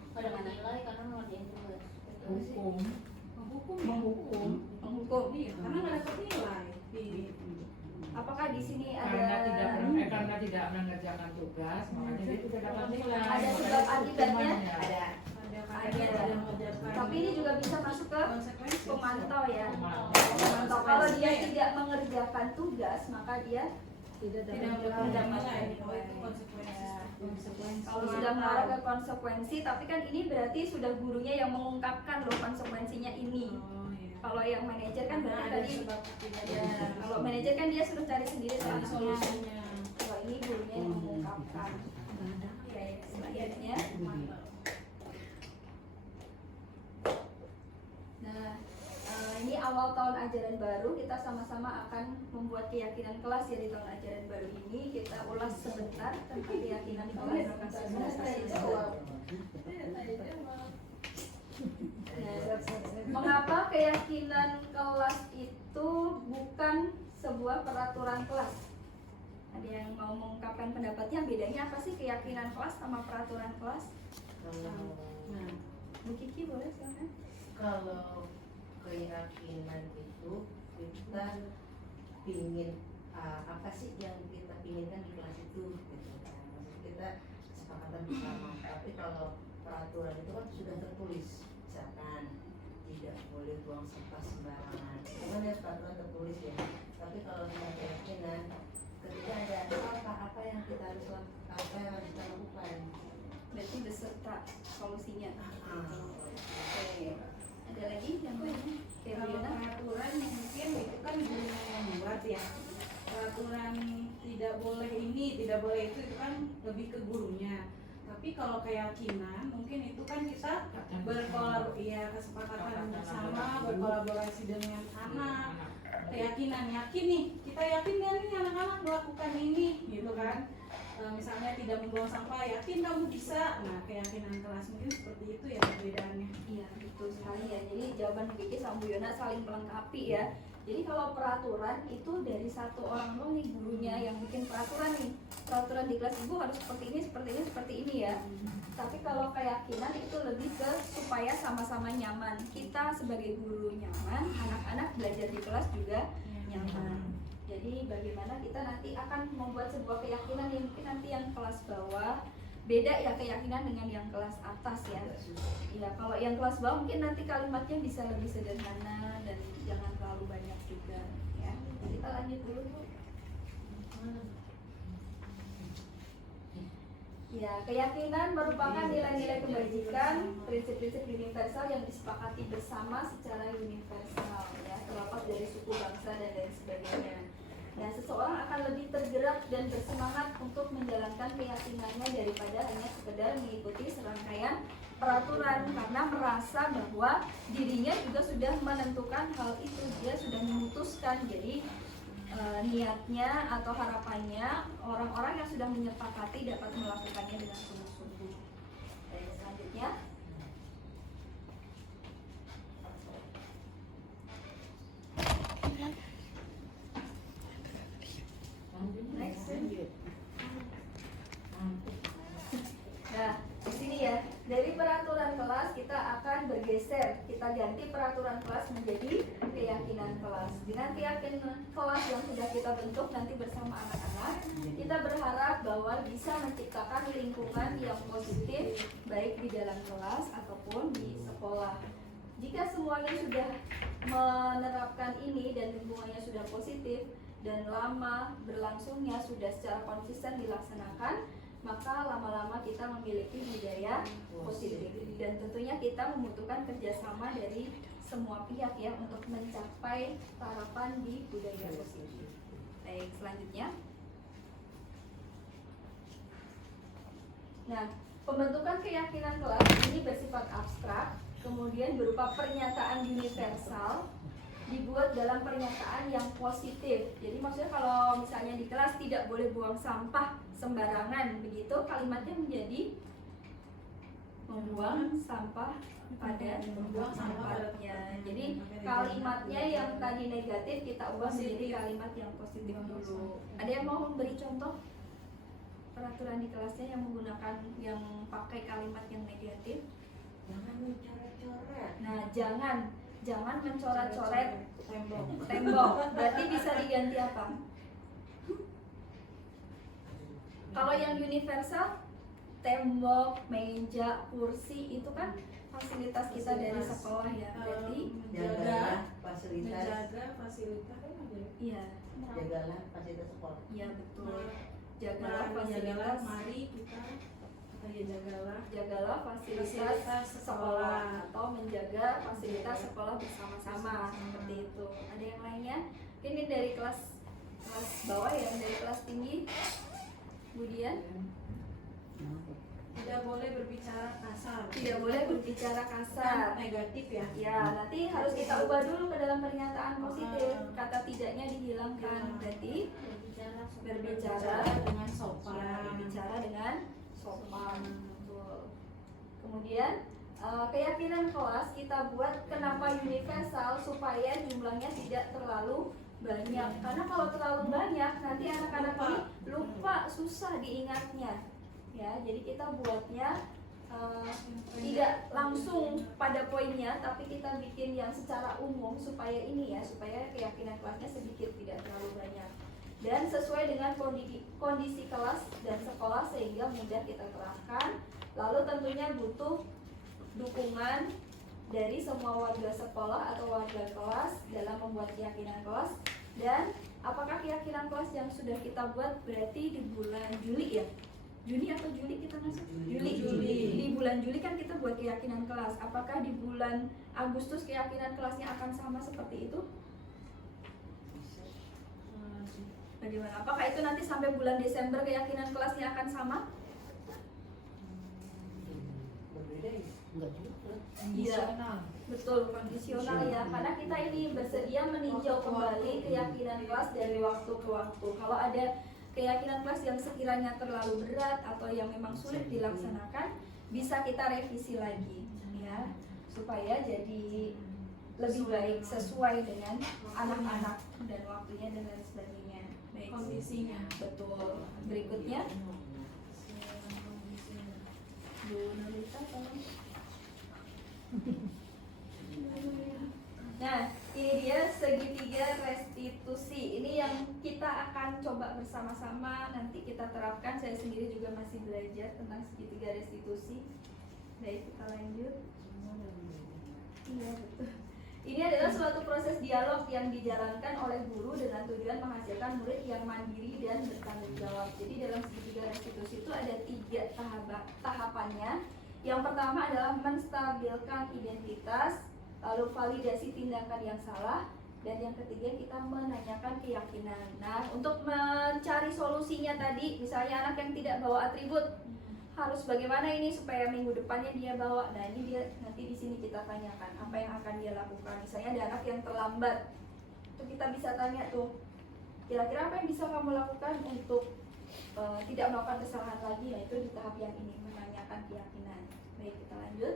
Pada nilai karena mengerjain tugas. Menghukum. Iya, karena nggak dapat nilai. Apakah di sini karena ada tidak mengerjakan tugas, makanya dia tidak dapat nilai. ada sebab akibatnya? Ada. Tapi ini juga bisa masuk ke Konsekuensi. pemantau ya. Pemantau. Kalau dia tidak mengerjakan tugas, maka dia Tidak mendapat nilai. Oh, itu konsekuensi. kalau sudah mengarah ke konsekuensi, tapi kan ini berarti sudah gurunya yang mengungkapkan loh konsekuensinya ini. Kalau yang manajer kan berarti ada tadi sebab akibat. ya, kalau manajer kan dia suruh cari sendiri Cari solusinya. solusinya. Kalau ini gurunya yang mengungkapkan. Baik, selanjutnya. Nah, ini awal tahun ajaran baru, kita sama-sama akan membuat keyakinan kelas ya di tahun ajaran baru ini. Kita ulas sebentar tentang keyakinan kelas. Nah, mengapa keyakinan kelas itu bukan sebuah peraturan kelas? Ada yang mau mengungkapkan pendapatnya, bedanya apa sih keyakinan kelas sama peraturan kelas? Kalau Nah, Bu Kiki boleh silakan. kalau keyakinan itu kita pingin apa sih yang kita pinginkan di kelas itu gitu kan. Maksud kita kesepakatan bersama. Tapi kalau peraturan itu kan sudah tertulis, misalkan tidak boleh buang sampah sembarangan. Itu kan ya peraturan tertulis ya. Tapi kalau kita keyakinan, ketika ada apa yang kita harus apa yang harus kita lakukan. Berarti beserta solusinya. Ah, Oke. Ada lagi yang lainnya? Kalau Febriana? peraturan yang mungkin itu kan gurunya yang membuat ya. Peraturan tidak boleh ini, tidak boleh itu kan lebih ke gurunya. Tapi kalau keyakinan mungkin itu kan kita kesepakatan bersama, berkolaborasi dengan anak. Keyakinan, yakin nih, kita yakin kan nih anak-anak melakukan ini gitu kan. Misalnya tidak membuang sampah, yakin kamu bisa. Nah, keyakinan kelas mungkin seperti itu ya perbedaannya. Iya, betul sekali ya. Jadi jawaban Bu Kiki sama Bu Yona saling melengkapi ya. Jadi kalau peraturan itu dari satu orang doang nih, gurunya yang bikin peraturan nih. Peraturan di kelas ibu harus seperti ini, seperti ini, seperti ini ya. Tapi kalau keyakinan itu lebih ke supaya sama-sama nyaman. Kita sebagai guru nyaman, anak-anak belajar di kelas juga nyaman. Jadi bagaimana kita nanti akan membuat sebuah keyakinan yang mungkin nanti yang kelas bawah beda ya keyakinan dengan yang kelas atas ya. Ya kalau yang kelas bawah mungkin nanti kalimatnya bisa lebih sederhana dan jangan terlalu banyak juga ya. Kita lanjut dulu Bu. Ya, keyakinan merupakan nilai-nilai kebajikan, prinsip-prinsip universal yang disepakati bersama secara universal ya, terlepas dari suku, bangsa dan lain sebagainya. Nah, seseorang akan lebih tergerak dan bersemangat untuk menjalankan keyakinannya daripada hanya sekedar mengikuti serangkaian peraturan karena merasa bahwa dirinya juga sudah menentukan hal itu, dia sudah memutuskan. Jadi niatnya atau harapannya orang-orang yang sudah menyepakati dapat melakukannya dengan sungguh-sungguh. Dan selanjutnya next. Nah, di sini ya, dari peraturan kelas kita akan bergeser, kita ganti peraturan kelas menjadi keyakinan kelas. Dengan keyakinan kelas yang sudah kita bentuk nanti bersama anak-anak, kita berharap bahwa bisa menciptakan lingkungan yang positif baik di dalam kelas ataupun di sekolah. Jika semuanya sudah menerapkan ini dan lingkungannya sudah positif dan lama berlangsungnya sudah secara konsisten dilaksanakan, maka lama-lama kita memiliki budaya positif dan tentunya kita membutuhkan kerjasama dari semua pihak ya untuk mencapai harapan di budaya positif. Baik, selanjutnya. Nah, pembentukan keyakinan kelas ini bersifat abstrak, kemudian berupa pernyataan universal, dibuat dalam pernyataan yang positif. Jadi maksudnya kalau misalnya di kelas tidak boleh buang sampah sembarangan, begitu kalimatnya menjadi membuang sampah pada tempatnya. Jadi kalimatnya yang tadi negatif kita ubah menjadi kalimat yang positif dulu. Ada yang mau memberi contoh peraturan di kelasnya yang menggunakan yang pakai kalimat yang negatif? Jangan mencoret-coret. Nah, jangan mencoret-coret tembok. Berarti bisa diganti apa? Kalau yang universal, tembok, meja, kursi itu kan fasilitas kita dari sekolah ya. Berarti Jagalah fasilitas. menjaga fasilitas kan ada. iya, Jagalah fasilitas sekolah. iya betul. Jagalah Jagalah, fasilitas, mari kita jagalah jagalah fasilitas fasilitas sekolah atau menjaga menjaga fasilitas sekolah bersama-sama seperti itu. Ada yang lainnya? Ini dari kelas bawah ya, dari kelas tinggi. Kemudian Tidak boleh berbicara kasar. tidak boleh berbicara kasar. Negatif ya. Ya, nanti harus kita ubah dulu ke dalam pernyataan positif. Kata tidaknya dihilangkan. Berarti berbicara dengan ya, sopan. berbicara dengan sopan. Betul. Kemudian keyakinan kelas kita buat kenapa universal, supaya jumlahnya tidak terlalu banyak. Karena kalau terlalu banyak nanti anak-anak ini lupa, susah diingatnya. Ya, jadi kita buatnya tidak langsung pada poinnya, tapi kita bikin yang secara umum supaya ini ya, supaya keyakinan kelasnya sedikit, tidak terlalu banyak. Dan sesuai dengan kondisi kelas dan sekolah sehingga mudah kita terapkan. Lalu tentunya butuh dukungan dari semua warga sekolah atau warga kelas dalam membuat keyakinan kelas. Dan apakah keyakinan kelas yang sudah kita buat berarti di bulan Juli ya? Juni atau Juli kita masuk? Juli. Di bulan Juli kan kita buat keyakinan kelas. Apakah di bulan Agustus keyakinan kelasnya akan sama seperti itu? Bagaimana? Apakah itu nanti sampai bulan Desember keyakinan kelasnya akan sama? Berbeda ya? Enggak juga. Iya, betul, kondisional ya. Karena kita ini bersedia meninjau kembali keyakinan kelas dari waktu ke waktu. Kalau ada keyakinan kelas yang sekiranya terlalu berat atau yang memang sulit dilaksanakan, bisa kita revisi lagi ya, supaya jadi lebih baik sesuai dengan anak-anak dan waktunya dan lain sebagainya. Baik, Kondisinya. betul. Berikutnya Bu Nurita, tolong. Nah, ini dia segitiga restitusi. Ini yang kita akan coba bersama-sama nanti kita terapkan. Saya sendiri juga masih belajar tentang segitiga restitusi. Baik, kita lanjut. Iya, betul. Ini adalah suatu proses dialog yang dijalankan oleh guru dengan tujuan menghasilkan murid yang mandiri dan bertanggung jawab. Jadi dalam segitiga restitusi itu ada 3 tahapannya. Yang pertama adalah menstabilkan identitas, lalu validasi tindakan yang salah, dan yang ketiga kita menanyakan keyakinan. Nah, untuk mencari solusinya tadi, misalnya anak yang tidak bawa atribut, harus bagaimana ini supaya minggu depannya dia bawa. Nah, ini dia nanti di sini kita tanyakan apa yang akan dia lakukan. Misalnya ada anak yang terlambat, itu kita bisa tanya tuh, kira-kira apa yang bisa kamu lakukan untuk tidak melakukan kesalahan lagi. Nah, itu di tahap yang ini, menanyakan keyakinan. Baik, kita lanjut.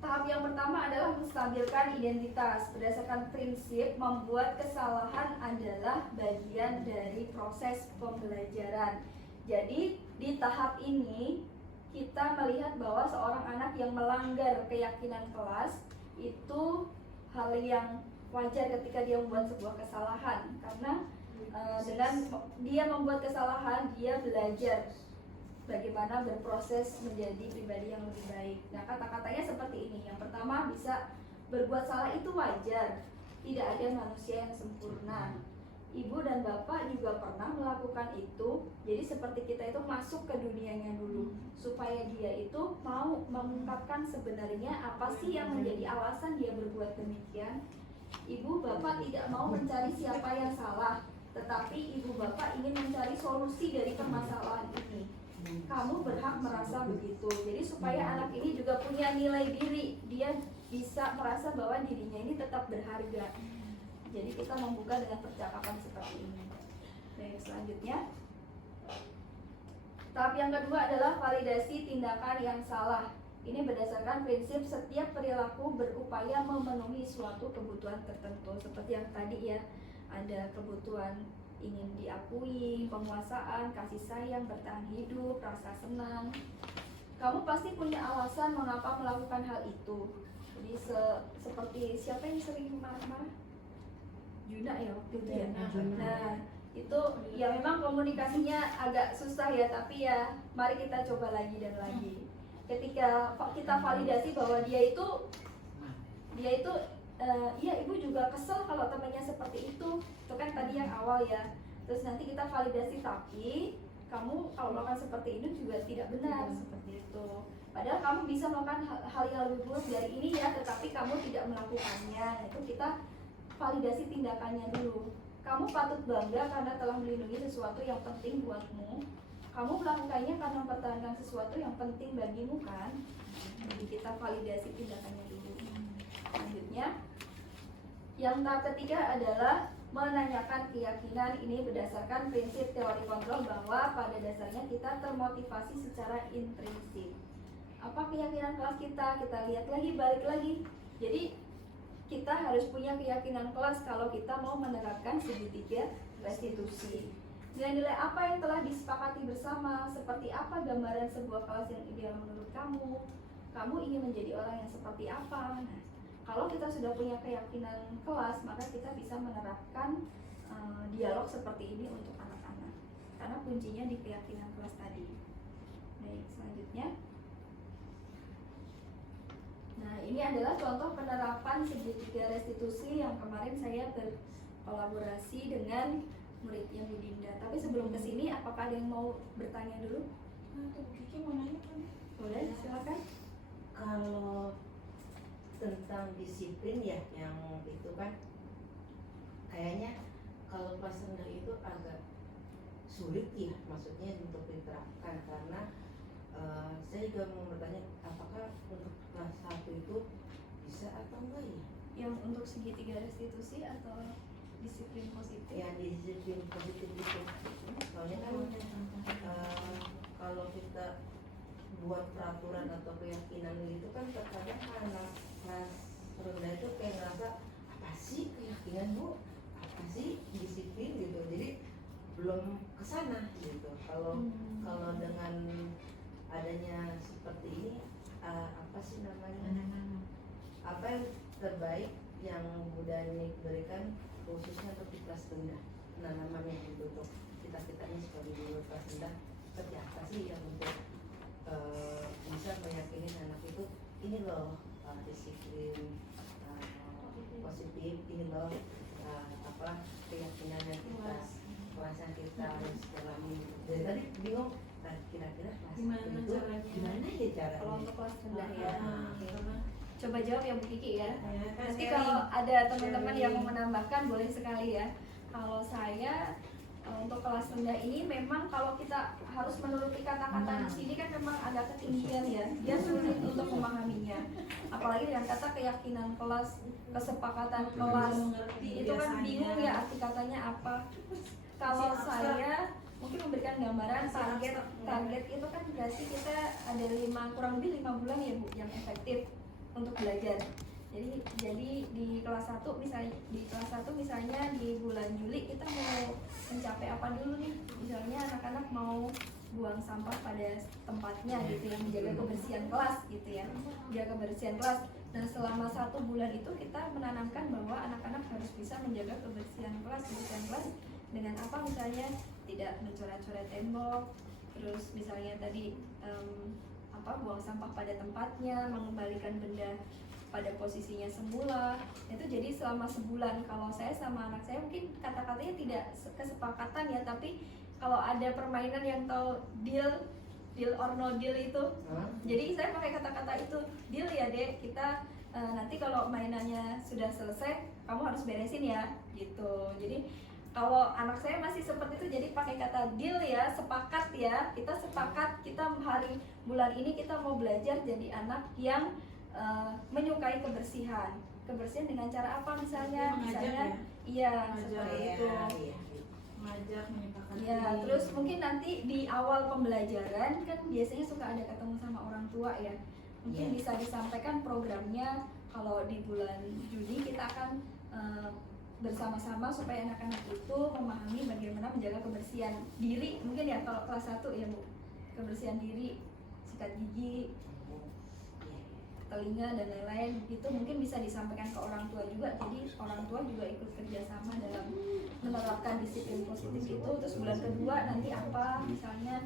Tahap yang pertama adalah menstabilkan identitas. Berdasarkan prinsip membuat kesalahan adalah bagian dari proses pembelajaran. Jadi di tahap ini kita melihat bahwa seorang anak yang melanggar keyakinan kelas itu hal yang wajar ketika dia membuat sebuah kesalahan. Karena dengan dia membuat kesalahan, dia belajar bagaimana berproses menjadi pribadi yang lebih baik. Nah, kata-katanya seperti ini. Yang pertama, bisa berbuat salah itu wajar. Tidak ada manusia yang sempurna. Ibu dan bapak juga pernah melakukan itu. Jadi seperti kita itu masuk ke dunianya dulu, supaya dia itu mau mengungkapkan sebenarnya apa sih yang menjadi alasan dia berbuat demikian. Ibu bapak tidak mau mencari siapa yang salah, tetapi ibu bapak ingin mencari solusi dari permasalahan ini. Kamu berhak merasa begitu. Jadi supaya anak ini juga punya nilai diri, dia bisa merasa bahwa dirinya ini tetap berharga. Jadi kita membuka dengan percakapan seperti ini. Baik, selanjutnya tahap yang kedua adalah validasi tindakan yang salah. Ini berdasarkan prinsip setiap perilaku berupaya memenuhi suatu kebutuhan tertentu. Seperti yang tadi ya, ada kebutuhan ingin diakui, penguasaan, kasih sayang, bertahan hidup, rasa senang. Kamu pasti punya alasan mengapa melakukan hal itu. Jadi seperti siapa yang sering marah-marah? Juna ya waktu itu ya. Nah, itu ya memang komunikasinya agak susah ya, tapi ya mari kita coba lagi dan lagi. Ketika kita validasi bahwa dia itu iya ibu juga kesel kalau temannya seperti itu kan tadi yang awal ya. Terus nanti kita validasi, tapi kamu kalau melakukan seperti ini juga tidak benar seperti itu. Padahal kamu bisa melakukan hal yang lebih buruk dari ini ya, tetapi kamu tidak melakukannya. Itu kita validasi tindakannya dulu. Kamu patut bangga karena telah melindungi sesuatu yang penting buatmu. Kamu melakukannya karena mempertahankan sesuatu yang penting bagimu kan. Jadi kita validasi tindakannya dulu. Selanjutnya, yang tahap ketiga adalah menanyakan keyakinan. Ini berdasarkan prinsip teori kontrol bahwa pada dasarnya kita termotivasi secara intrinsik. Apa keyakinan kelas kita? Kita lihat lagi, balik lagi. Jadi kita harus punya keyakinan kelas kalau kita mau menerapkan segitiga restitusi. Nilai-nilai apa yang telah disepakati bersama? Seperti apa gambaran sebuah kelas yang ideal menurut kamu? Kamu ingin menjadi orang yang seperti apa? Nah, kalau kita sudah punya keyakinan kelas, maka kita bisa menerapkan dialog seperti ini untuk anak-anak. Karena kuncinya di keyakinan kelas tadi. Baik, selanjutnya. Nah, ini adalah contoh penerapan segitiga restitusi yang kemarin saya berkolaborasi dengan muridnya Bu Dinda. Tapi sebelum ke sini, apakah ada yang mau bertanya dulu? Bu Kiki mau nanya kan? Boleh, silakan. Kalau tentang disiplin ya, yang itu kan kayaknya kalau kelas rendah itu agak sulit ya, maksudnya untuk diterapkan karena saya juga mau bertanya apakah untuk kelas 1 itu bisa atau enggak ya? Yang untuk segitiga restitusi atau disiplin positif? Ya disiplin positif itu. Soalnya kan kalau kita buat peraturan atau keyakinan gitu kan terkadang anak kelas rendah itu kayak ngerasa apa sih keyakinan Bu? Apa sih disiplin gitu. Jadi belum kesana gitu. Kalau dengan adanya seperti ini apa sih namanya, apa yang terbaik yang Bu Dani berikan khususnya untuk di kelas rendah, penanamannya gitu untuk kita ini sebagai guru kelas rendah seperti apa sih yang untuk bisa meyakini anak itu ini loh disiplin positif, ini loh apa keyakinan yang kita kelas yang kita harus jalani. Dari tadi bingung kira-kira kelas Gimana itu caranya? gimana ya caranya? Kalau untuk kelas rendah ya. Coba jawab ya Bu Kiki ya. kan Nanti sharing. kalau ada teman-teman yang mau menambahkan boleh sekali ya. Kalau saya untuk kelas rendah ini memang kalau kita harus menuruti kata-kata di sini kan memang agak ketinggian ya. Dia sulit untuk memahaminya. Apalagi dengan kata keyakinan kelas, kesepakatan kelas, itu kan bingung ya arti katanya apa. Kalau saya mungkin memberikan gambaran target itu kan berarti kita ada kurang lebih 5 bulan ya Bu yang efektif untuk belajar. Jadi di kelas 1 misalnya di bulan Juli kita mau mencapai apa dulu nih? Misalnya anak-anak mau buang sampah pada tempatnya gitu ya, menjaga kebersihan kelas gitu ya. Menjaga kebersihan kelas. Nah, selama 1 bulan itu kita menanamkan bahwa anak-anak harus bisa menjaga kebersihan kelas dengan apa misalnya tidak mencoret-coret tembok, terus misalnya tadi buang sampah pada tempatnya, mengembalikan benda pada posisinya semula. Itu jadi selama sebulan. Kalau saya sama anak saya mungkin kata-katanya tidak kesepakatan ya, tapi kalau ada permainan yang tahu deal or no deal itu, jadi saya pakai kata-kata itu, deal ya Dek, kita nanti kalau mainannya sudah selesai kamu harus beresin ya gitu. Jadi kalau anak saya masih seperti itu, jadi pakai kata deal ya, sepakat ya, kita sepakat kita bulan ini kita mau belajar jadi anak yang menyukai kebersihan dengan cara apa misalnya iya seperti itu. Mengajak, menyepakati. Ya, terus mungkin nanti di awal pembelajaran kan biasanya suka ada ketemu sama orang tua ya. Mungkin bisa disampaikan programnya kalau di bulan Juni kita akan bersama-sama supaya anak-anak itu memahami bagaimana menjaga kebersihan diri. Mungkin ya kalau kelas 1 ya Bu, kebersihan diri, sikat gigi, telinga dan lain-lain itu mungkin bisa disampaikan ke orang tua juga. Jadi orang tua juga ikut kerjasama dalam menerapkan disiplin positif itu. Terus bulan kedua nanti apa misalnya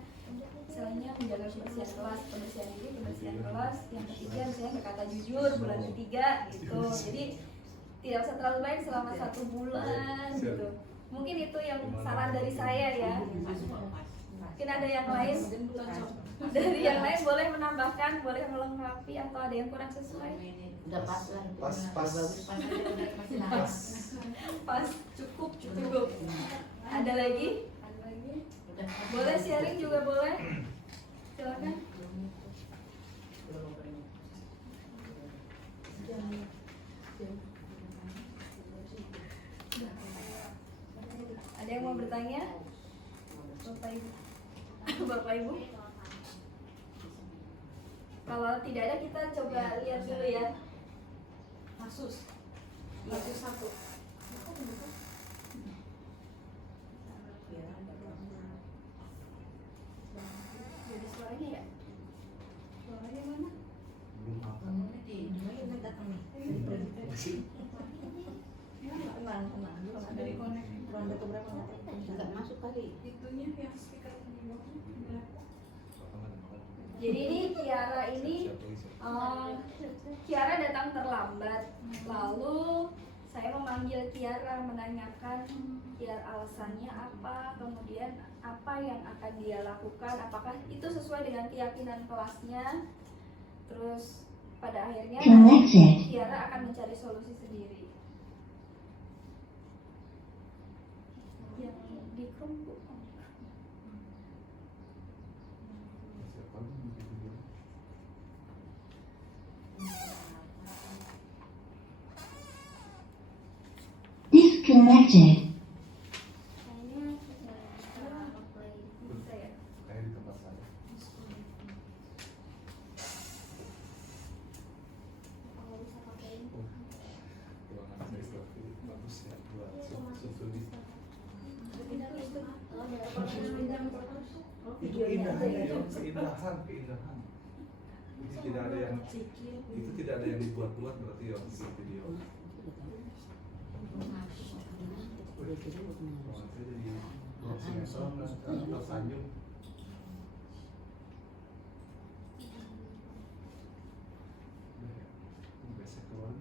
menjaga kebersihan kelas, kebersihan diri, kebersihan kelas. Yang ketiga misalnya berkata jujur bulan ketiga gitu. Jadi tidak usah terlalu baik selama 1 bulan gitu. Mungkin itu yang saran dari saya ya. Mungkin ada yang lain dari yang lain boleh menambahkan, boleh melengkapi atau ada yang kurang sesuai. Udah pas lah. Pas. Bagus, pas aja udah pasti pas. Pas, cukup. Ada lagi? Udah pas. Boleh sharing juga boleh. Silakan. Ada yang mau bertanya? Bapak Ibu. Bapak Ibu. Kalau tidak ada kita coba lihat dulu ya. Kasus 1. Jadi suaranya ya? Suaranya mana? Tenang. Dari konek Ronde keberapa nggak masuk kali. itunya yang speaker di bawah. Jadi ini Kiara datang terlambat. Lalu saya memanggil Kiara menanyakan alasannya apa, kemudian apa yang akan dia lakukan, apakah itu sesuai dengan keyakinan kelasnya. Terus pada akhirnya Connected. Kiara akan mencari solusi sendiri. Yang di kerumpuk. Disconnected. Kayaknya bisa ya. Kayak di tempat saya. Kalau bisa pakai ini. Ruangan saya bagus ya buat studi. Itu keindahan ya, keindahan. Itu tidak ada yang dibuat-buat berarti ya untuk video. Ruangan saya jadi ruang sinetron tersanjung. Biasa keluar.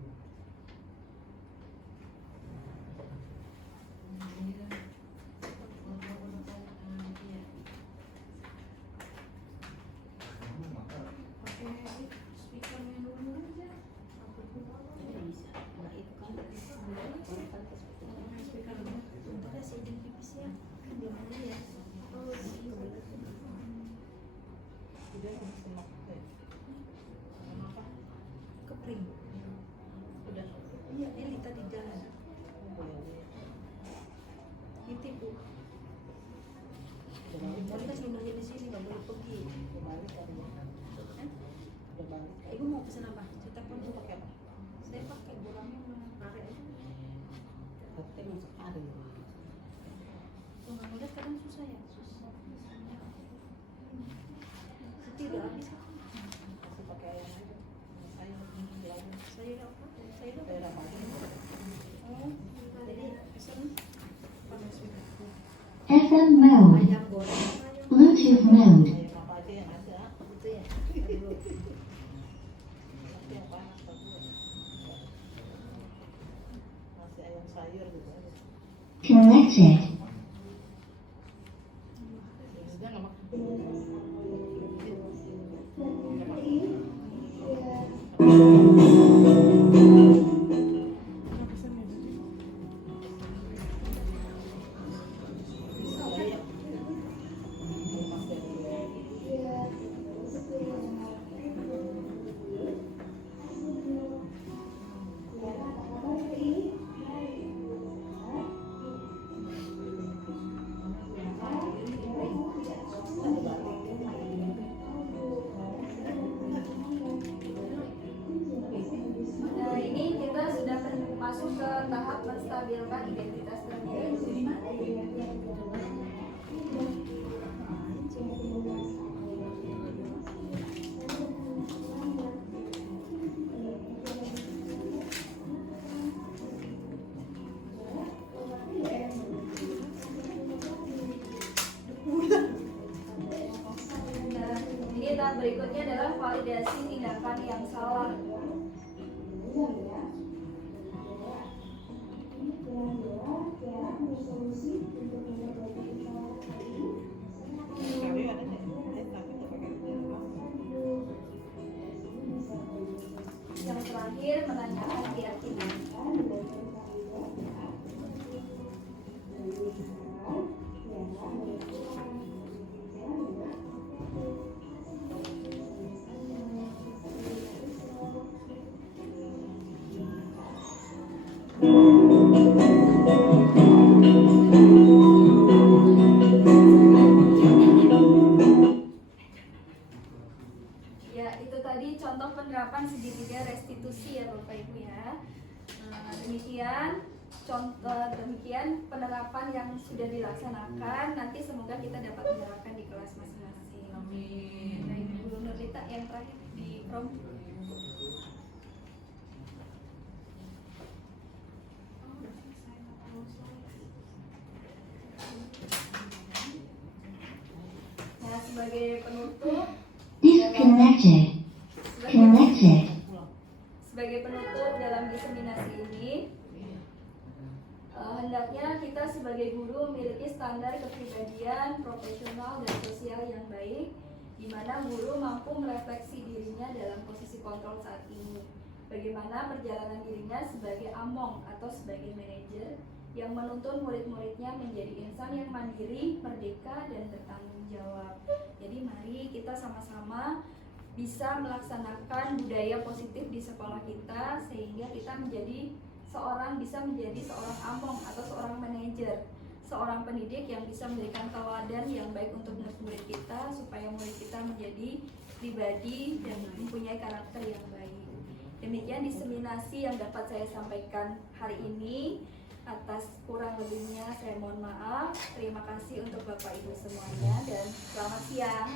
Pakai speakernya dulu aja. Kepring. Udah. Iya, ini tadi jalan. Ditipu. Tadi kan sebenarnya di sini nggak boleh pergi. Balik tadi. Udah balik. Ibu mau pesan apa? Saya telepon tuh pakai apa? Saya pakai bolanya karet aja. Pakai masuk hari. Tuh nggak mudah kadang susah ya. Tidak habis. Masih pakai ayam aja. Saya bilang Saya apa? Saya udah daerah pagi. Oh, jadi pesan pakai speaker. FM mode. Ayam goreng. Bluetooth mode. Ayam apa aja yang ada. Itu ya. Tapi yang panas bagus. Masih ayam sayur gitu aja. Connected. Sudah nggak makan. Nah, ini kita sudah masuk ke tahap menstabilkan identitas tertentu. Nah, ini tahap berikutnya adalah validasi tindakan yang salah. Yang terakhir menanyakan keyakinan. Ya, itu tadi contoh penerapan segitiga restitusi ya Bapak Ibu ya. Demikian penerapan yang sudah dilaksanakan. Nanti semoga kita dapat menerapkan di kelas masing-masing. Amin. Baik, Bu Nurlita yang terakhir di prom. Nah, sebagai penutup Disconnected. Connected. sebagai penutup dalam diseminasi ini, hendaknya kita sebagai guru memiliki standar kepribadian, profesional, dan sosial yang baik, di mana guru mampu merefleksi dirinya dalam posisi kontrol saat ini. Bagaimana perjalanan dirinya sebagai among atau sebagai manajer yang menuntun murid-muridnya menjadi insan yang mandiri, merdeka, dan bertanggung jawab. Jadi mari kita sama-sama bisa melaksanakan budaya positif di sekolah kita sehingga kita bisa menjadi seorang among atau seorang manajer, seorang pendidik yang bisa memberikan teladan yang baik untuk murid kita supaya murid kita menjadi pribadi dan mempunyai karakter yang baik. Demikian diseminasi yang dapat saya sampaikan hari ini. Atas kurang lebihnya saya mohon maaf. Terima kasih untuk Bapak Ibu semuanya dan selamat siang.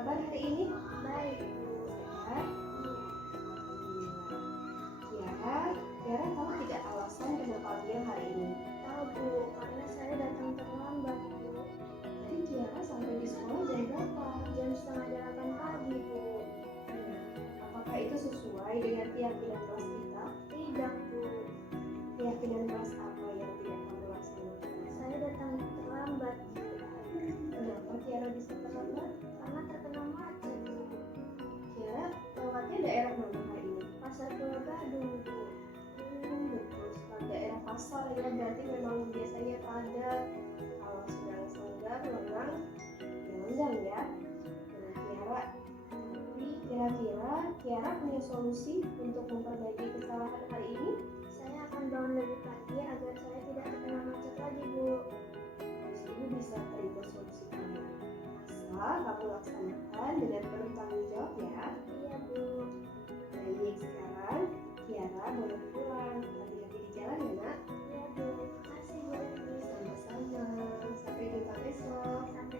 kabar hari ini? Baik, Sehat? Alhamdulillah. Tiara, kamu tidak alasan kenapa diam hari ini? tahu Bu, karena saya datang terlambat Bu. Jadi Tiara sampai di sekolah jam berapa? Jam 7:30 pagi Bu. Apakah itu sesuai dengan keyakinan kelas kita? Tidak Bu, Keyakinan kelas apa yang tidak kamu laksanakan? saya datang terlambat Bu. Kenapa Tiara bisa terlambat? Karena terkena macet Bu. Tiara, lewatnya daerah mana hari ini? Pasar Pulau Gadung Bu. Betul sekali, daerah pasar ya, berarti memang biasanya padat. Kalau sedang senggang, lengang, ya lenggang ya. Nah, Tiara, tapi kira-kira Tiara punya solusi untuk memperbaiki kesalahan hari ini? Saya akan bangun lebih pagi agar saya tidak terkena macet lagi Bu. Ibu bisa terima solusi kamu. Asal kamu laksanakan dengan penuh tanggung jawab ya. Iya Bu. Baik, sekarang Tiara boleh pulang. Hati-hati di jalan ya nak. Iya Bu. Makasih Bu. Sama-sama. Sampai jumpa besok. Sampai